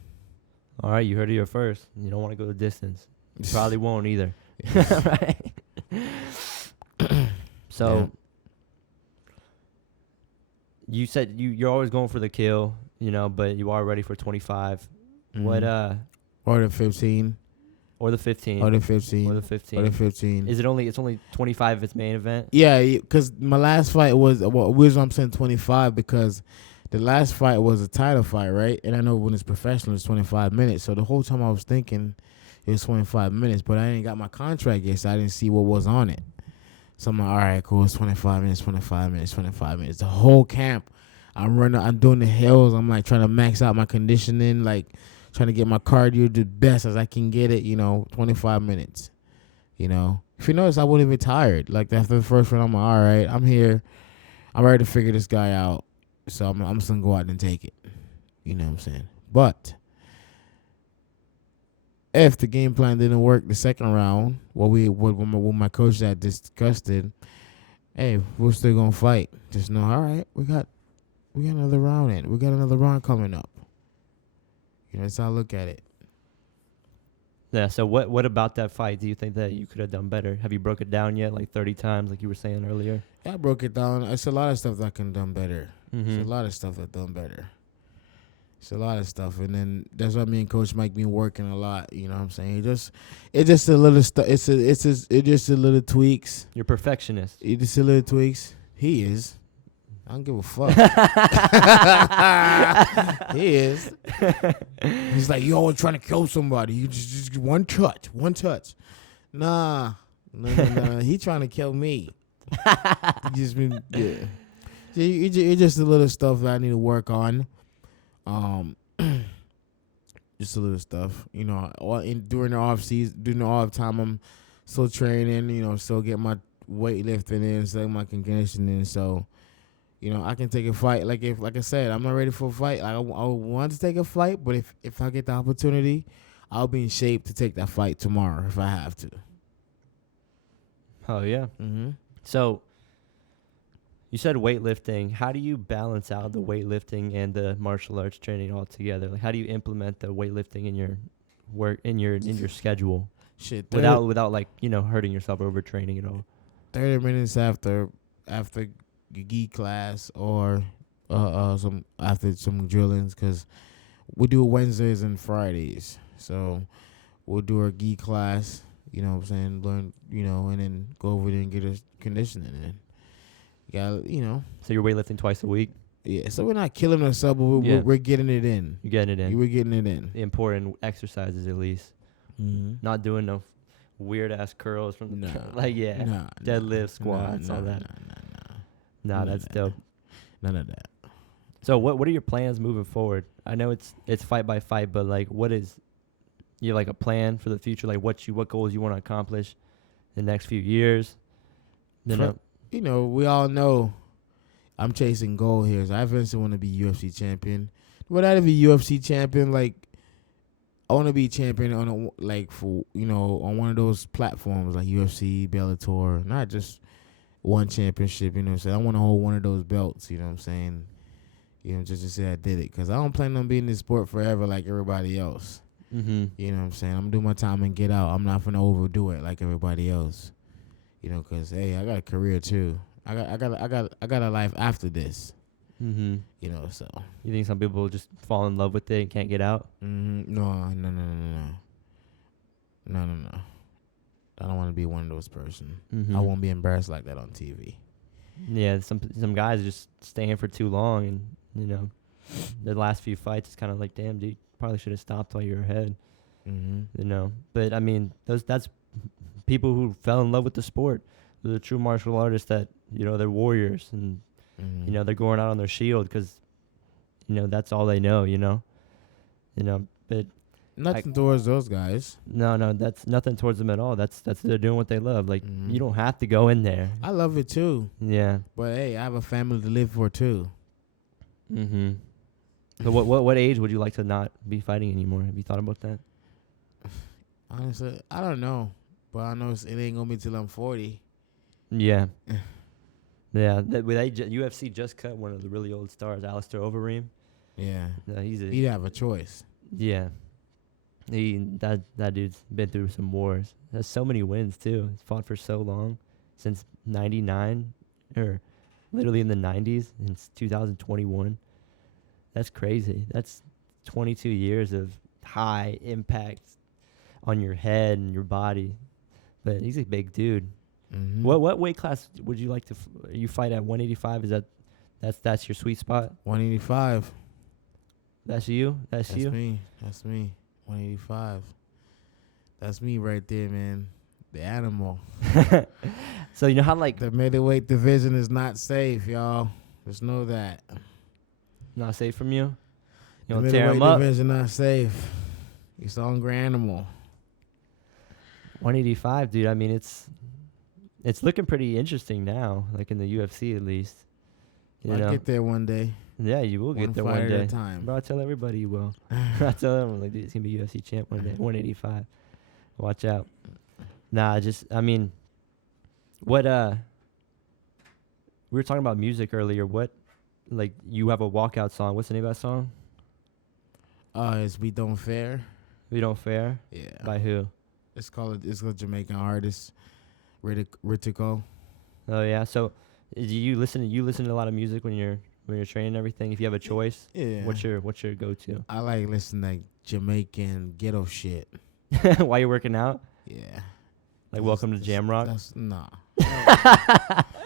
All right, you heard it here first. You don't want to go the distance. You probably won't either. Right? So, you said you're always going for the kill, you know, but you are ready for 25. What or the 15. Or the 15. Or the 15. Or the 15. Or the 15. Is it only? It's only 25 if it's main event. Yeah, because my last fight was reason I'm saying 25 because the last fight was a title fight, right? And I know when it's professional, it's 25 minutes. So the whole time I was thinking it was 25 minutes, but I didn't got my contract yet, so I didn't see what was on it. So I'm like, all right, cool. It's 25 minutes, 25 minutes, 25 minutes. The whole camp, I'm doing the hills. I'm like trying to max out my conditioning, like trying to get my cardio the best as I can get it, 25 minutes. If you notice, I wasn't even tired. Like after the first round, I'm like, all right, I'm here. I'm ready to figure this guy out. So I'm just going to go out and take it. You know what I'm saying? But if the game plan didn't work the second round, what my coach had discussed it, hey, we're still gonna fight. Just know, all right, we got another round in. We got another round coming up. That's how I look at it. Yeah. So what about that fight do you think that you could have done better? Have you broke it down yet, like 30 times, like you were saying earlier? Yeah, I broke it down. It's a lot of stuff that I can done better. It's a lot of stuff that done better. It's a lot of stuff, and then that's why me and Coach Mike been working a lot. You know what I'm saying? It's just a little stuff. It's just a little tweaks. You're perfectionist. It's just a little tweaks. He is. I don't give a fuck. He is. He's like, you always trying to kill somebody. You just one touch. Nah. He trying to kill me. Just been It's just a little stuff that I need to work on. Just a little stuff, during the off season, during the off time, I'm still training, still get my weightlifting in, still my conditioning. So, I can take a fight. Like I said, I'm not ready for a fight. I want to take a fight, but if I get the opportunity, I'll be in shape to take that fight tomorrow if I have to. Oh yeah. So, you said weightlifting. How do you balance out the weightlifting and the martial arts training all together? Like, how do you implement the weightlifting in your work in your schedule? Shit, without like hurting yourself overtraining at all. 30 minutes after gi class or after some drillings, because we do Wednesdays and Fridays. So we'll do our gi class. You know what I'm saying? Learn, and then go over there and get a conditioning in. So you're weightlifting twice a week? Yeah, so we're not killing ourselves, but we're getting it in. You're getting it in. We're getting it in. The important exercises, at least. Not doing no weird ass curls from the Nah, like deadlift, squats, all that. Nah, that's dope. None of that. So what are your plans moving forward? I know it's fight by fight, but like what is you like a plan for the future? Like what goals you want to accomplish in the next few years? We all know I'm chasing goal here. So I eventually want to be UFC champion. Would I be UFC champion? Like I want to be champion on on one of those platforms like UFC, Bellator, not just one championship. You know what I'm saying? I want to hold one of those belts. You know what I'm saying? Just to say I did it, because I don't plan on being in this sport forever like everybody else. Mm-hmm. You know what I'm saying? I'm doing my time and get out. I'm not gonna overdo it like everybody else. Because hey, I got a career too. I got a life after this. Mm-hmm. So. You think some people just fall in love with it and can't get out? Mm-hmm. No. I don't want to be one of those person. Mm-hmm. I won't be embarrassed like that on TV. Yeah, some guys just stay in for too long, and the last few fights, it's kind of like, damn, dude, probably should have stopped while you were ahead. Mm-hmm. But I mean, that's people who fell in love with the sport. They're the true martial artists that they're warriors, and Mm-hmm. they're going out on their shield because that's all they know. But nothing towards those guys. No, that's nothing towards them at all. That's they're doing what they love. Like you don't have to go in there. I love it too. Yeah. But hey, I have a family to live for too. Mm-hmm. So what age would you like to not be fighting anymore? Have you thought about that? Honestly, I don't know, but I know it ain't gonna be till I'm 40. Yeah. Yeah. UFC just cut one of the really old stars, Alistair Overeem. Yeah. He'd have a choice. Yeah. That dude's been through some wars. Has so many wins too. He's fought for so long, since '99 or literally in the '90s. Since 2021. That's crazy. That's 22 years of high impact on your head and your body. But he's a big dude. Mm-hmm. What weight class would you like to you fight at? 185? Is that's your sweet spot? 185. That's you. That's you. That's me. 185. That's me right there, man. The animal. So you know how like the middleweight division is not safe, y'all. Just know that. Not safe from you. You The don't tear him middleweight up. division not safe. He's a hungry animal. 185, dude. I mean, it's looking pretty interesting now, like in the UFC at least. I'll get there one day. Yeah, you will get there one fight day. at a time. Bro, I tell everybody you will. I tell everyone, like, dude, it's going to be UFC champ one day. 185. Watch out. Nah, I mean, what, we were talking about music earlier. What, like, you have a walkout song. What's the name of that song? It's We Don't Fair. We Don't Fair? Yeah. By who? It's a Jamaican artist, Ritico. Oh, yeah. So, do you listen to a lot of music when you're training and everything? If you have a choice, yeah. What's your go-to? I like listening to Jamaican ghetto shit. While you're working out? Yeah. Like Welcome to Jamrock? Nah.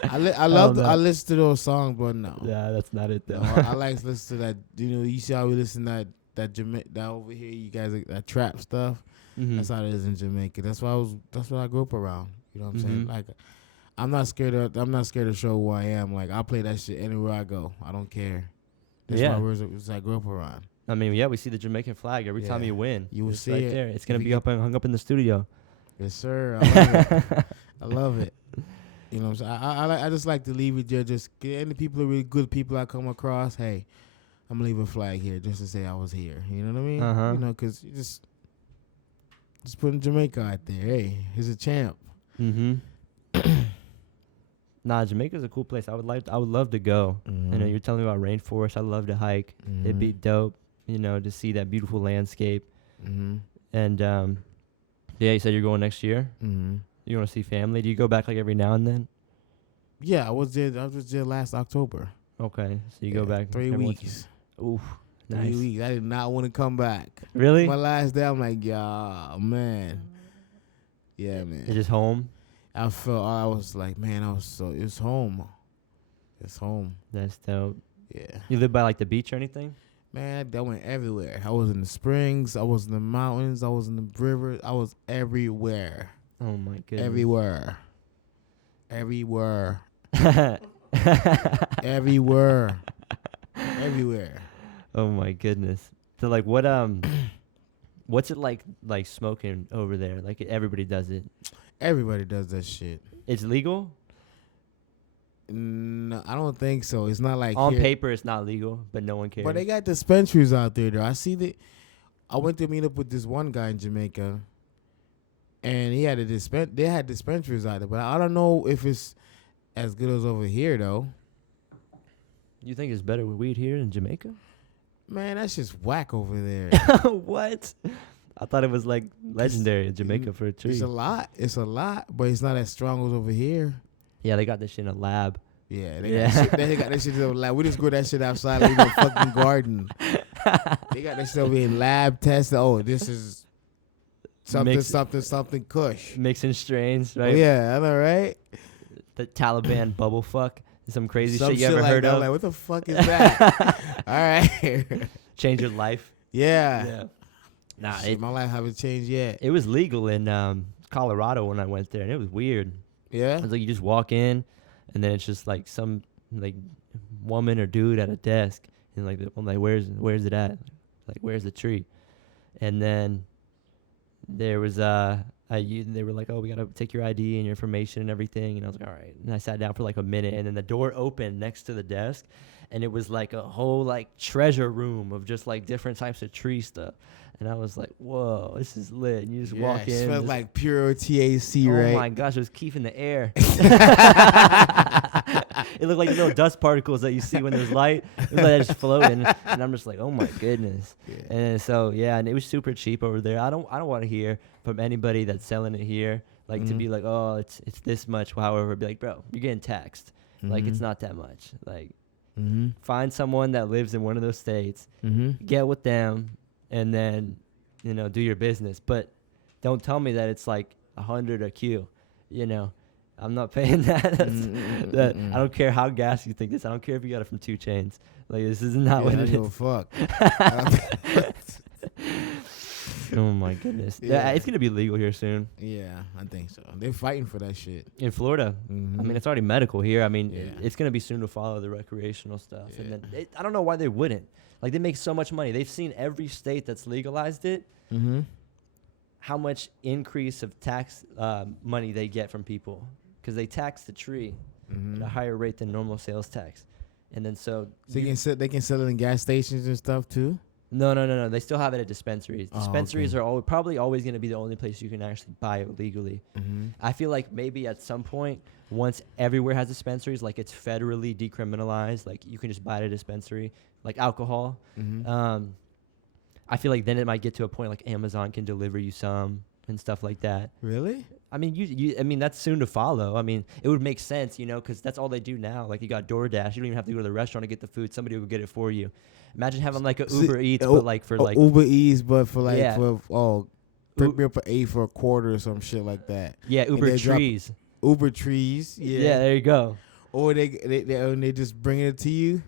I listen to those songs, but no. Yeah, that's not it though. No, I like to listen to that. You see how we listen to that over here. You guys that trap stuff. Mm-hmm. That's how it is in Jamaica. That's what I grew up around. You know what I'm saying? Like, I'm not scared to show who I am. Like, I'll play that shit anywhere I go. I don't care. That's why I grew up around. I mean, yeah, we see the Jamaican flag every time you win. You will see right it there. It's gonna be hung up in the studio. Yes, sir. I love it. I love it. You know what I'm saying? I just like to leave it there. Just get any people, really good people I come across. Hey, I'm gonna leave a flag here just to say I was here. You know what I mean? Uh-huh. Because you just putting Jamaica out there. Hey, he's a champ. Mm-hmm. Nah, Jamaica's a cool place. I would love to go. Mm-hmm. You're telling me about rainforest. I love to hike. Mm-hmm. It'd be dope. To see that beautiful landscape. Mm-hmm. And yeah, you said you're going next year. Mm-hmm. You want to see family? Do you go back like every now and then? Yeah, I was there last October. Okay, so you go back 3 weeks. Oof, nice. 3 weeks. I did not want to come back. Really? My last day, I'm like, yeah, man. Yeah, man. You're just home? I was like, man, it's home. It's home. That's dope. Yeah. You live by like the beach or anything? Man, I went everywhere. I was in the springs. I was in the mountains. I was in the river. I was everywhere. Oh my goodness. Everywhere. Everywhere. Oh my goodness. So like what's it like smoking over there? Like everybody does it. Everybody does that shit. It's legal? No, I don't think so. It's not like On here. paper it's not legal, but no one cares. But they got dispensaries out there, though. I went to meet up with this one guy in Jamaica, and he had they had dispensaries out there, but I don't know if it's as good as over here, though. You think it's better with weed here in Jamaica? Man, that's just whack over there. What? I thought it was like legendary in Jamaica for a tree. It's a lot, but it's not as strong as over here. Yeah, they got this shit in a lab. Yeah, they got that shit in a lab. We just grow that shit outside like in a fucking garden. They got that shit over here in lab tested. Oh, this is something kush. Mixing strains, right? Yeah, I know, right? The Taliban bubble fuck. Some crazy Some shit you ever like heard that. of? Like, what the fuck is that? All right. Change your life. Yeah. Nah, Shit, my life haven't changed yet. it was legal in Colorado when I went there, and it was weird. Yeah. It's like you just walk in, and then it's just like some like woman or dude at a desk, and like I'm like, where's it at? Like, where's the tree? And then there was they were like, oh, we gotta take your ID and your information and everything, and I was like, all right. And I sat down for like a minute, and then the door opened next to the desk, and it was like a whole like treasure room of just like different types of tree stuff. And I was like, whoa, this is lit. And you just walk in. It smells like pure THC, oh right? my gosh, it was keef in the air. It looked like the little dust particles that you see when there's light. It was like just floating. And I'm just like, oh my goodness. Yeah. And so, yeah, and it was super cheap over there. I don't want to hear from anybody that's selling it here, like to be like, oh, it's this much. However, be like, bro, you're getting taxed. Like, it's not that much. Like, find someone that lives in one of those states, get with them, and then, do your business. But don't tell me that it's like 100 a Q, I'm not paying that. I don't care how gas you think this. I don't care if you got it from 2 Chainz. Like, this is not what it is. Fuck. Oh my goodness. Yeah. It's gonna be legal here soon. Yeah, I think so. They're fighting for that shit. In Florida. I mean, it's already medical here. I mean, Yeah. it's gonna be soon to follow the recreational stuff. Yeah. And then I don't know why they wouldn't. Like, they make so much money. They've seen every state that's legalized it. How much increase of tax money they get from people, because they tax the tree at a higher rate than normal sales tax. And then so they can sell it in gas stations and stuff too. No. They still have it at dispensaries. Oh, Dispensaries okay. are probably always going to be the only place you can actually buy it legally. I feel like maybe at some point, once everywhere has dispensaries, like it's federally decriminalized, like you can just buy at a dispensary, like alcohol. I feel like then it might get to a point like Amazon can deliver you some and stuff like that. Really? I mean, I mean, that's soon to follow. I mean, it would make sense, because that's all they do now. Like, you got DoorDash. You don't even have to go to the restaurant to get the food. Somebody will get it for you. Imagine having like a Uber Eats, but like for like Uber Eats, but for like Yeah. pick me up for $8 for a quarter or some shit like that. yeah, Uber they drop- Trees. Uber trees. Yeah, there you go. Or they just bring it to you.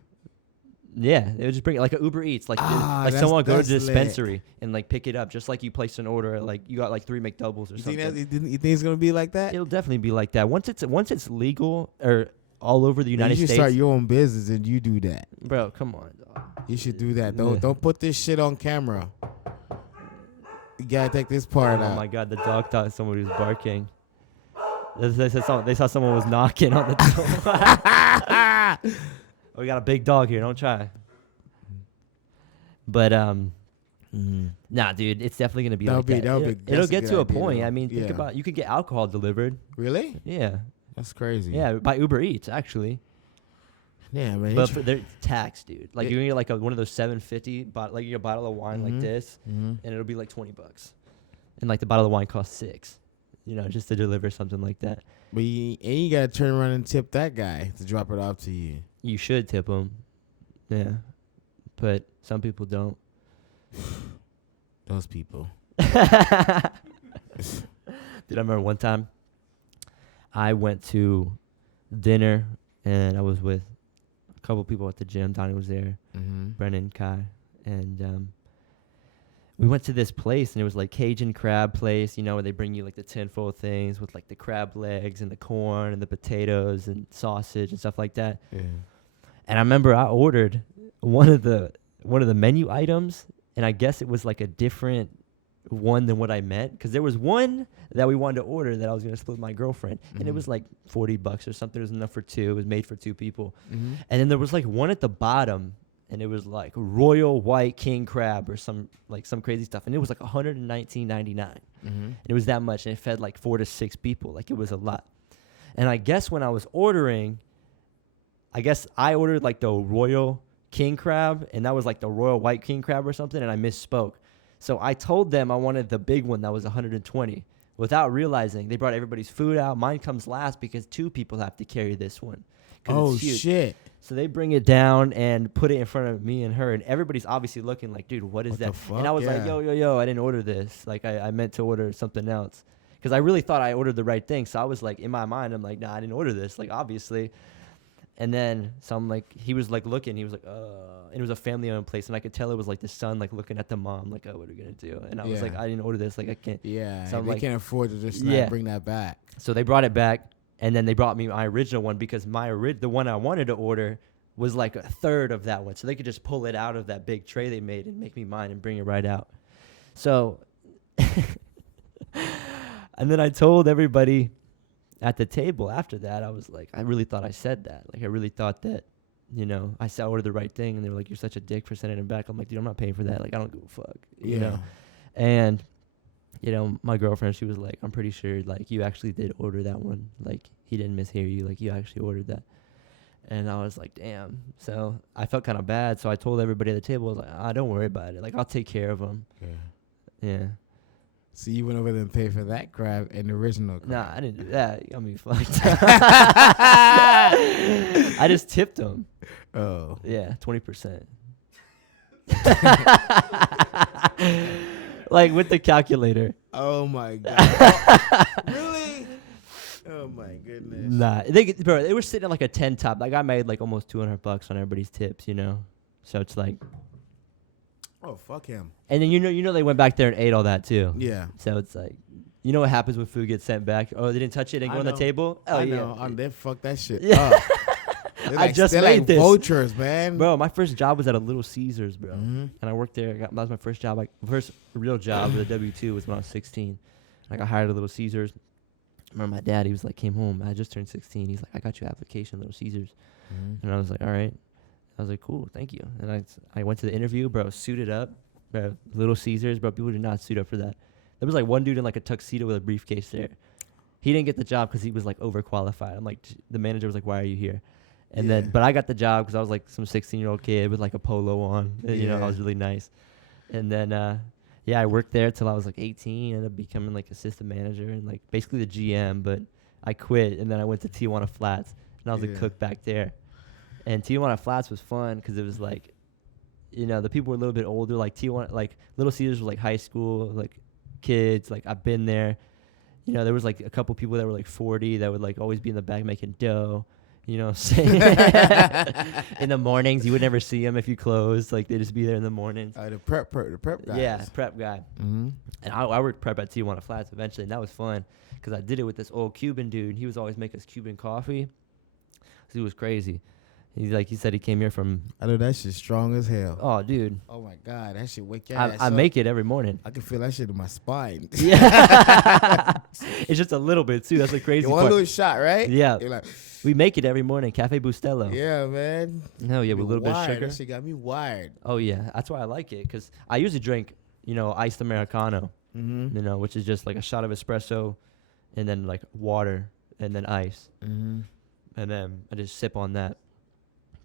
Yeah, they would just bring it like a Uber Eats, like that's- someone go to the that's lit. dispensary and like pick it up, just like you placed an order. Like you got like 3 McDoubles or You something. think it's gonna be like that? It'll definitely be like that once it's legal or all over the United You should States. start your own business and you do that. Bro, come on, dog. You should do that. Yeah. Don't put this shit on camera. You gotta take this part Oh out. my God, the dog thought somebody was barking. They saw someone was knocking on the door. Oh, we got a big dog here. Don't try. But nah, dude, it's definitely gonna be like that. It'll get to a point. I mean, think about, you could get alcohol delivered. Really? Yeah, That's crazy. yeah, by Uber Eats actually. Yeah, man. But they're taxed, dude. Like you can get like one of those 750, like you get a bottle of wine like this, and it'll be like $20, and like the bottle of wine costs $6. Just to deliver something like that. But you gotta turn around and tip that guy to drop it off to you. You should tip them. Yeah, but some people don't. Those people. Dude, I remember one time I went to dinner and I was with a couple people at the gym. Donnie was there, Brennan, Kai, and we went to this place and it was like Cajun crab place, you know, where they bring you like the tinfoil things with like the crab legs and the corn and the potatoes and sausage and stuff like that. Yeah. And I remember I ordered one of the menu items, and I guess it was like a different one than what I meant, because there was one that we wanted to order that I was going to split with my girlfriend, and it was like $40 or something. It was enough for two. It was made for two people. And then there was like one at the bottom, and it was like royal white king crab or some crazy stuff, and it was like $119.99. And it was that much, and it fed like 4 to 6 people. Like, it was a lot. And I guess when I was ordering, I ordered like the royal king crab, and that was like the royal white king crab or something, and I misspoke. So I told them I wanted the big one that was 120. Without realizing, they brought everybody's food out. Mine comes last because 2 people have to carry this one. Oh, shit. So they bring it down and put it in front of me and her, and everybody's obviously looking like, dude, what is that? And I was like, yo, I didn't order this. Like, I meant to order something else. Because I really thought I ordered the right thing. So I was like, in my mind, I'm like, nah, I didn't order this. Like, obviously. And then, so I'm like, he was like looking, he was like, and it was a family owned place, and I could tell it was like the son like looking at the mom, like, oh, what are we gonna do? And I was like, I didn't order this, like, I can't. Yeah, so they can't afford to just not bring that back. So they brought it back, and then they brought me my original one, because the one I wanted to order was like a third of that one, so they could just pull it out of that big tray they made and make me mine and bring it right out. So, and then I told everybody at the table after that, I was like, I really thought I said that. Like, I really thought that, you know, I ordered the right thing. And they were like, you're such a dick for sending it back. I'm like, dude, I'm not paying for that. Like, I don't give a fuck, you know? And, you know, my girlfriend, she was like, I'm pretty sure, like, you actually did order that one. Like, he didn't mishear you. Like, you actually ordered that. And I was like, damn. So I felt kind of bad. So I told everybody at the table, I was like, don't worry about it. Like, I'll take care of them. Yeah. So you went over there and paid for that crab and the original crab. Nah, I didn't do that. You got me fucked. I just tipped them. Oh. Yeah, 20%. Like, with the calculator. Oh, my God. Really? Oh, my goodness. Nah. They were sitting at like a 10 top. Like, I made like almost $200 on everybody's tips, you know? So it's like. Oh, fuck him. And then, you know, they went back there and ate all that too. Yeah. So it's like, you know what happens when food gets sent back? Oh, they didn't touch it and go on the table? Oh, I know. They fucked that shit up. I just made this. Vultures, man. Bro, my first job was at a Little Caesars, bro. And I worked there. That was my first job. Like, first real job with a W-2 was when I was 16. I got hired at Little Caesars. I remember my dad, he was like, came home. I just turned 16. He's like, I got you an application, Little Caesars. And I was like, all right. I was like, cool, thank you. And I went to the interview, bro, suited up. Bro, Little Caesars, bro, people did not suit up for that. There was like one dude in like a tuxedo with a briefcase there. He didn't get the job because he was like overqualified. I'm like, the manager was like, why are you here? And then, but I got the job because I was like some 16-year-old kid with like a polo on. You know, I was really nice. And then, I worked there till I was like 18, ended up becoming like assistant manager and like basically the GM. But I quit, and then I went to Tijuana Flats, and I was a cook back there. And Tijuana Flats was fun because it was like, you know, the people were a little bit older. Like Tijuana, like Little Caesars was like high school, like kids. Like, I've been there. You know, there was like a couple people that were like 40 that would like always be in the back making dough. You know what I'm saying? In the mornings, you would never see them if you closed. Like, they'd just be there in the mornings. The prep guys. Yeah, prep guy. And I worked prep at Tijuana Flats eventually, and that was fun because I did it with this old Cuban dude. He was always making us Cuban coffee. He was crazy. He said he came here from. I know that shit's strong as hell. Oh, dude. Oh my God, that shit wake your ass I up. make it every morning. I can feel that shit in my spine. Yeah. It's just a little bit too. That's the crazy part. One little shot, right? Yeah. You're like, we make it every morning. Cafe Bustelo. yeah, man. No, yeah, with a little bit of sugar. That shit got me wired. Oh yeah, that's why I like it because I usually drink, you know, iced Americano. You know, which is just like a shot of espresso, and then like water, and then ice, and then I just sip on that.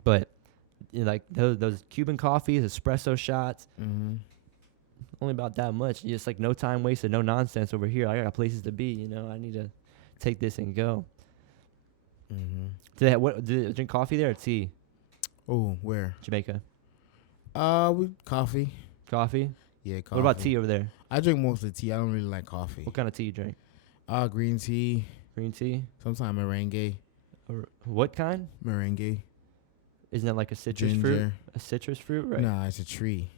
But you know, like those Cuban coffees, espresso shots, only about that much. Just like no time wasted, no nonsense over here. I got places to be. You know, I need to take this and go. Do they drink coffee there or tea? Oh, where? Jamaica. Coffee. Coffee. Yeah, coffee. What about tea over there? I drink mostly tea. I don't really like coffee. What kind of tea you drink? Green tea. Green tea. Sometimes merengue. What kind? Merengue. Isn't that like a citrus Ginger. fruit? A citrus fruit, right? Nah, it's a tree.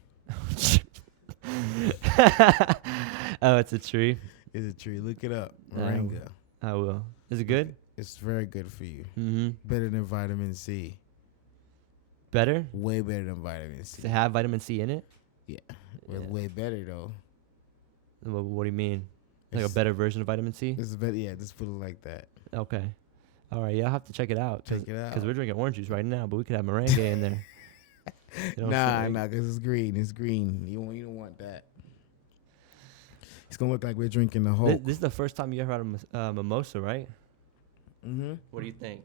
Oh, it's a tree. It's a tree. Look it up. Oh. Moringa. I will. Is it good? It's very good for you. Mm-hmm. Better than vitamin C. Better? Way better than vitamin Does it C. have vitamin C in it? Yeah. Well, way better though. What do you mean? Like a It's- better version of vitamin C? It's better. Yeah, just put it like that. Okay. All right. Yeah, I'll have to check it out. Check it out. Because we're drinking orange juice right now, but we could have meringue in there. You know what I'm saying? Nah, because it's green. It's green. You don't want that. It's gonna look like we're drinking the whole. This is the first time you ever had a mimosa, right? Mm-hmm. What do you think?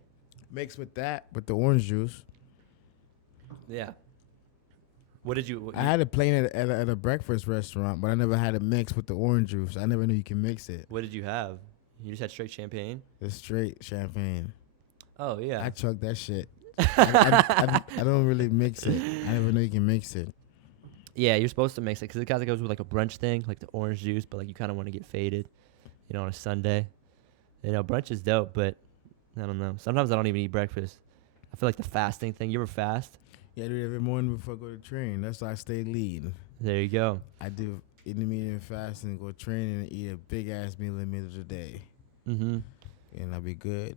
Mixed with that, with the orange juice. Yeah. What did you? I had it plain at a breakfast restaurant, but I never had it mixed with the orange juice. I never knew you can mix it. What did you have? You just had straight champagne? It's straight champagne. Oh yeah. I chug that shit. I don't really mix it. I never know you can mix it. Yeah, you're supposed to mix it because it kind of goes with like a brunch thing, like the orange juice, but like you kind of want to get faded, on a Sunday. Brunch is dope, but I don't know. Sometimes I don't even eat breakfast. I feel like the fasting thing. You ever fast? Yeah, I do it every morning before I go to train. That's why I stay lean. There you go. I do intermittent fasting, go training, and eat a big ass meal in the middle of the day, Mm-hmm. and I'll be good.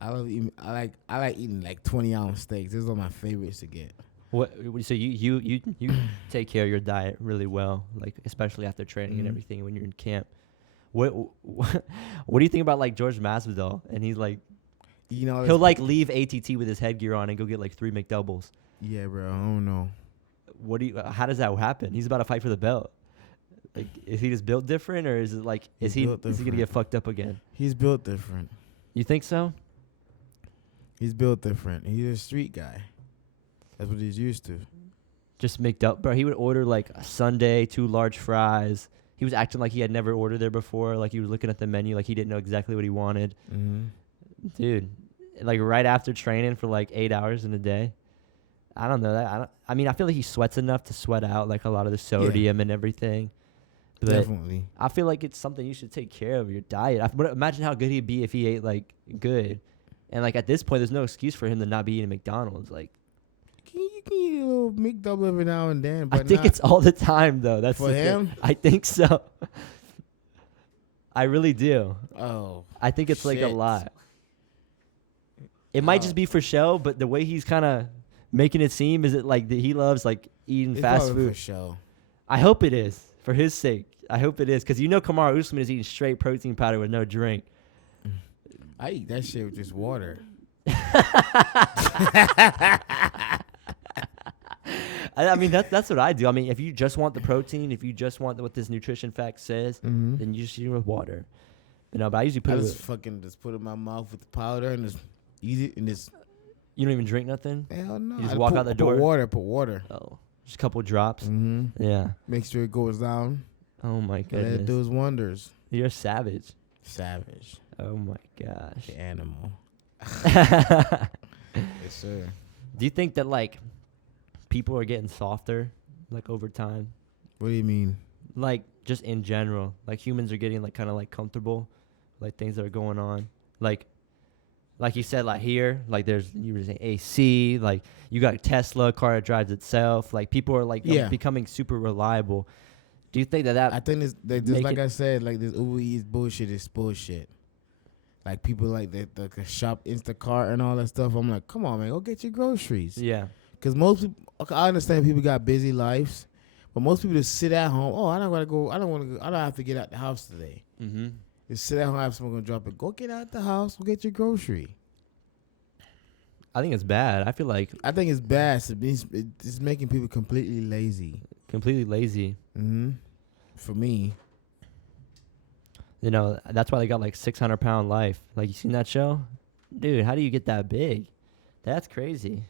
I love eating. I like eating like 20-ounce steaks. These are my favorites to get. What? So you take care of your diet really well, like especially after training and Mhm. everything when you're in camp. What do you think about like George Masvidal? And he's like, he'll like leave ATT with his headgear on and go get like 3 McDoubles. Yeah, bro. I don't know. How does that happen? He's about to fight for the belt. Like, is he just built different, or is it like is he gonna get fucked up again? He's built different. You think so? He's built different. He's a street guy. That's what he's used to. Just McDouble, bro. He would order like a sundae, 2 large fries. He was acting like he had never ordered there before. Like he was looking at the menu, like he didn't know exactly what he wanted. Mm-hmm. Dude, like right after training for like 8 hours in a day. I don't know that. I mean, I feel like he sweats enough to sweat out like a lot of the sodium and everything. But Definitely. I feel like it's something you should take care of your diet. But imagine how good he'd be if he ate like good. And like at this point, there's no excuse for him to not be eating McDonald's. Like You can eat a little McDouble every now and then, but I think it's all the time though. That's for the thing. him. I think so. I really do. Oh, I think it's like a shit. lot. It might just be for show, but the way he's kind of making it seem is it like that he loves like eating It's fast probably food. for show. I hope it is for his sake. I hope it is because Kamaru Usman is eating straight protein powder with no drink. I eat that shit with just water. I mean that's what I do. I mean, if you just want the protein, if you just want what this nutrition fact says, Mm-hmm. then you just eat it with water. But I usually put I it. just fucking just put it in my mouth with the powder and just eat it and just. You don't even drink nothing. Hell no. You just I walk put, out the put door? Put water. Oh, just a couple drops. Mm-hmm. Yeah. Make sure it goes down. Oh my Let it goodness. do its wonders. You're a savage. Savage. Oh my gosh. The animal. Yes, sir. Do you think that like people are getting softer like over time? What do you mean? Like just in general, like humans are getting like kind of like comfortable, like things that are going on. Like you said, like here, like you were saying AC, like you got a Tesla car that drives itself. Like people are like becoming super reliable. Do you think that I think just like I said, like this Uber Eats bullshit is bullshit. Like people like the shop Instacart and all that stuff. I'm like, come on, man, go get your groceries. Yeah. Because most people, okay, I understand people got busy lives, but most people just sit at home. Oh, I don't want to go. I don't have to get out the house today. Mm-hmm. Just sit at home, have someone gonna drop it. Go get out the house. Go get your grocery. I think it's bad. I feel like I think it's bad. It's making people completely lazy. completely lazy. Mm-hmm. For me. That's why they got like 600-pound life. Like you seen that show? Dude, how do you get that big? That's crazy.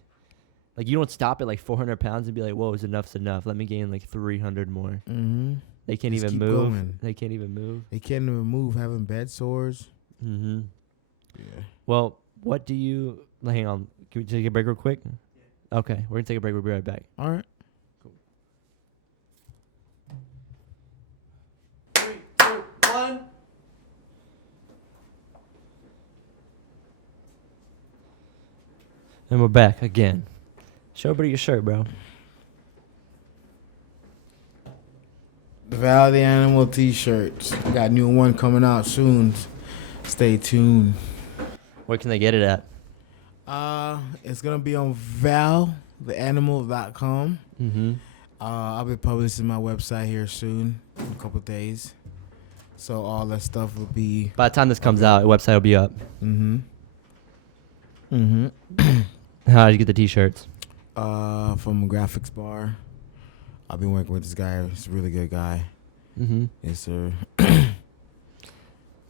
Like you don't stop at like 400 pounds and be like, whoa, enough's enough. Let me gain like 300 more. Mm-hmm. They can't Just even keep move. going. They can't even move. They can't even move, having bed sores. Mm-hmm. Yeah. Well, what do you... Hang on. Can we take a break real quick? Yeah. Okay, we're going to take a break. We'll be right back. All right. Cool. 3, 2, 1. And we're back again. Show everybody your shirt, bro. Val the Animal T-shirts. I got a new one coming out soon. Stay tuned. Where can they get it at? It's gonna be on valtheanimal.com. Mm-hmm. I'll be publishing my website here soon, in a couple of days. So all that stuff will be. By the time this comes out, the website will be up. Mm-hmm. How did you get the T-shirts? From a graphics bar. I've been working with this guy. He's a really good guy. Mm-hmm. Yes, sir.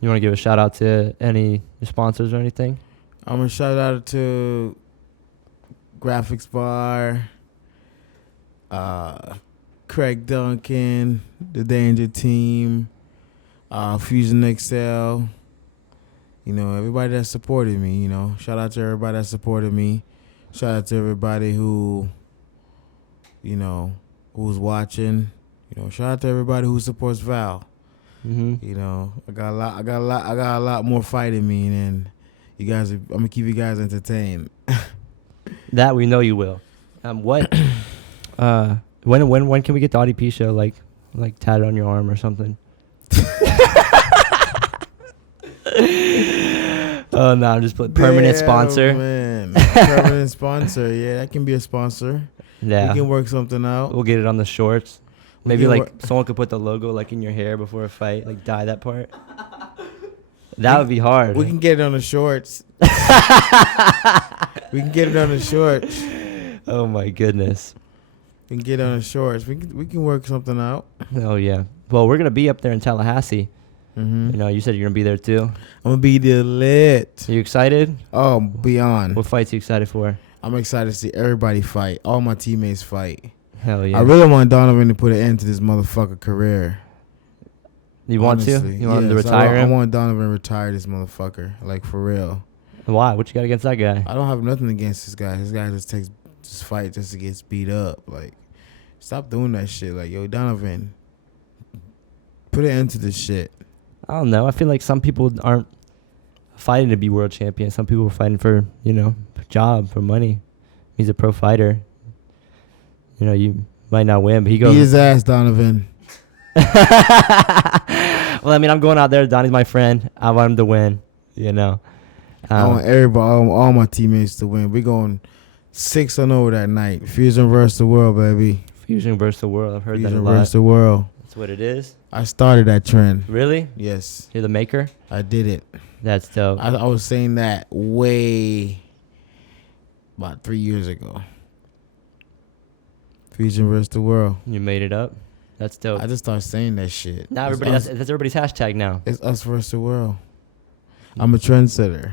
You want to give a shout out to any sponsors or anything? I'm gonna shout out to Graphics Bar, Craig Duncan, the Danger Team, Fusion Excel. You know, everybody that supported me. You know, shout out to everybody that supported me. Shout out to everybody who, you know, who's watching. You know, shout out to everybody who supports Val. Mm-hmm. You know, I got a lot more fight in me, and you guys, I'm gonna keep you guys entertained. That we know you will. What? When can we get the Audie P show like tatted on your arm or something? Oh no, I'm just putting permanent sponsor. Man. Permanent sponsor. Yeah, that can be a sponsor. Yeah, we can work something out. We'll get it on the shorts. Maybe someone could put the logo like in your hair before a fight, like dye that part. That would be hard. We can get it on the shorts. We can get it on the shorts. Oh my goodness. We can get it on the shorts. We can work something out. Oh yeah. Well, we're gonna be up there in Tallahassee. Mm-hmm. You know, you said you're gonna be there too. I'm gonna be there lit. Are you excited? Oh, beyond. What fights are you excited for? I'm excited to see everybody fight. All my teammates fight. Hell yeah. I really want Donovan to put an end to this motherfucker career. You want Honestly. to? You want him to Yes, retire I him? want Donovan to retire this motherfucker. Like, for real. Why? What you got against that guy? I don't have nothing against this guy. This guy just takes this fight just to get beat up. Like, stop doing that shit. Like, yo, Donovan, put an end to this shit. I don't know. I feel like some people aren't fighting to be world champion. Some people are fighting for, you know, a job, for money. He's a pro fighter. You know, you might not win, but he goes. Beat his ass, Donovan. Well, I mean, I'm going out there. Donnie's my friend. I want him to win, you know. I want everybody, all my teammates to win. We're going 6-0 that night. Fusion versus the world, baby. Fusion versus the world. I've heard Fusion that a lot. versus the world. That's what it is. I started that trend. Really? Yes. You're the maker? I did it. That's dope. I was saying that way about 3 years ago. Fusion versus the world. You made it up? That's dope. I just started saying that shit. Now everybody, that's everybody's hashtag now. It's us versus the world. I'm a trendsetter.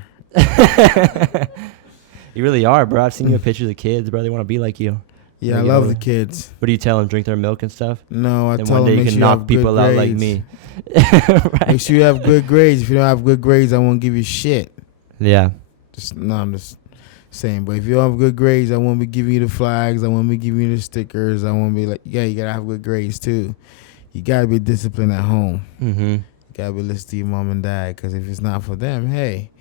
You really are, bro. I've seen you in pictures of kids, bro. They want to be like you. Yeah, I love the kids. What do you tell them? Drink their milk and stuff? No, I and tell one them day you make can sure you knock have people good out grades. like me. Right. Make sure you have good grades. If you don't have good grades, I won't give you shit. Yeah. I'm just saying. But if you don't have good grades, I won't be giving you the flags. I won't be giving you the stickers. I won't be like, yeah, you gotta have good grades too. You gotta be disciplined at home. Mm-hmm. You gotta be listening to your mom and dad. Because if it's not for them, hey,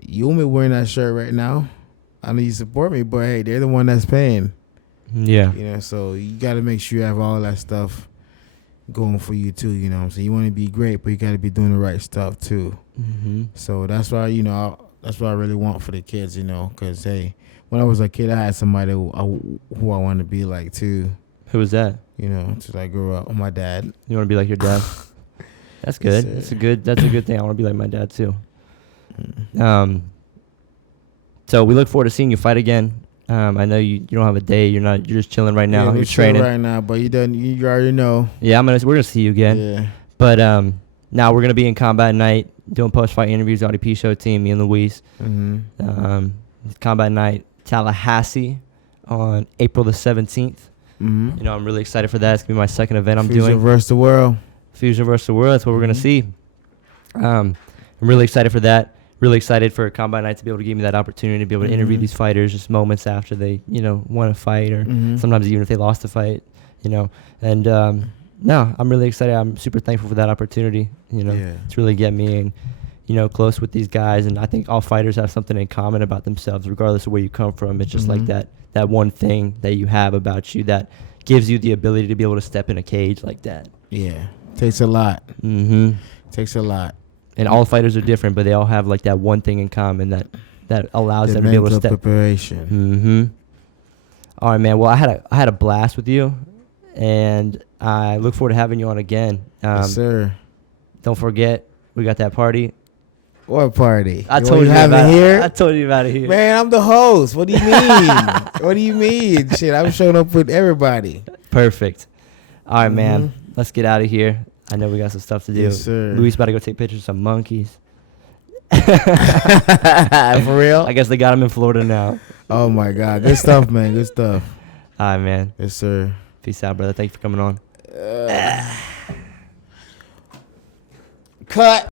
you won't be wearing that shirt right now. I know you support me, but hey, they're the one that's paying. Yeah. You know, so you got to make sure you have all that stuff going for you too. You know what I'm saying? You want to be great, but you got to be doing the right stuff too. Mm-hmm. So that's why, you know, that's what I really want for the kids, you know, because, hey, when I was a kid, I had somebody who I wanted to be like too. Who was that? You know, till I grew up. My dad. You want to be like your dad? That's good. Yes, That's a good thing. I want to be like my dad too. So we look forward to seeing you fight again. I know you don't have a day. You're just chilling right now. Yeah, You're training right now, but you already know. Yeah, we're gonna see you again. Yeah. But now we're gonna be in Combat Night doing post-fight interviews. Audie P Show team, me and Luis. Mm-hmm. Combat Night, Tallahassee, on April the 17th. Mm-hmm. You know, I'm really excited for that. It's gonna be my second event I'm Fusion doing. versus the world. Fusion versus the world. That's what we're gonna see. I'm really excited for that. Really excited for Combat Night to be able to give me that opportunity to be able to interview these fighters just moments after they, you know, won a fight or sometimes even if they lost a fight, you know. And no, I'm really excited. I'm super thankful for that opportunity. You know, it's really get me and, you know, close with these guys. And I think all fighters have something in common about themselves, regardless of where you come from. It's just like that one thing that you have about you that, gives you the ability to be able to step in a cage like that. Yeah, takes a lot. Mm-hmm. Takes a lot. And all fighters are different, but they all have like that one thing in common that allows them to be able to step. Preparation. Mm-hmm. All right, man. Well, I had a blast with you, and I look forward to having you on again. Yes, sir. Don't forget, we got that party. What party? I told you about it here. I told you about it here. Man, I'm the host. What do you mean? What do you mean? Shit, I'm showing up with everybody. Perfect. All right, man. Let's get out of here. I know we got some stuff to do. Yes, sir. Louis about to go take pictures of some monkeys. For real? I guess they got him in Florida now. Oh, my God. Good stuff, man. Good stuff. All right, man. Yes, sir. Peace out, brother. Thank you for coming on. Cut.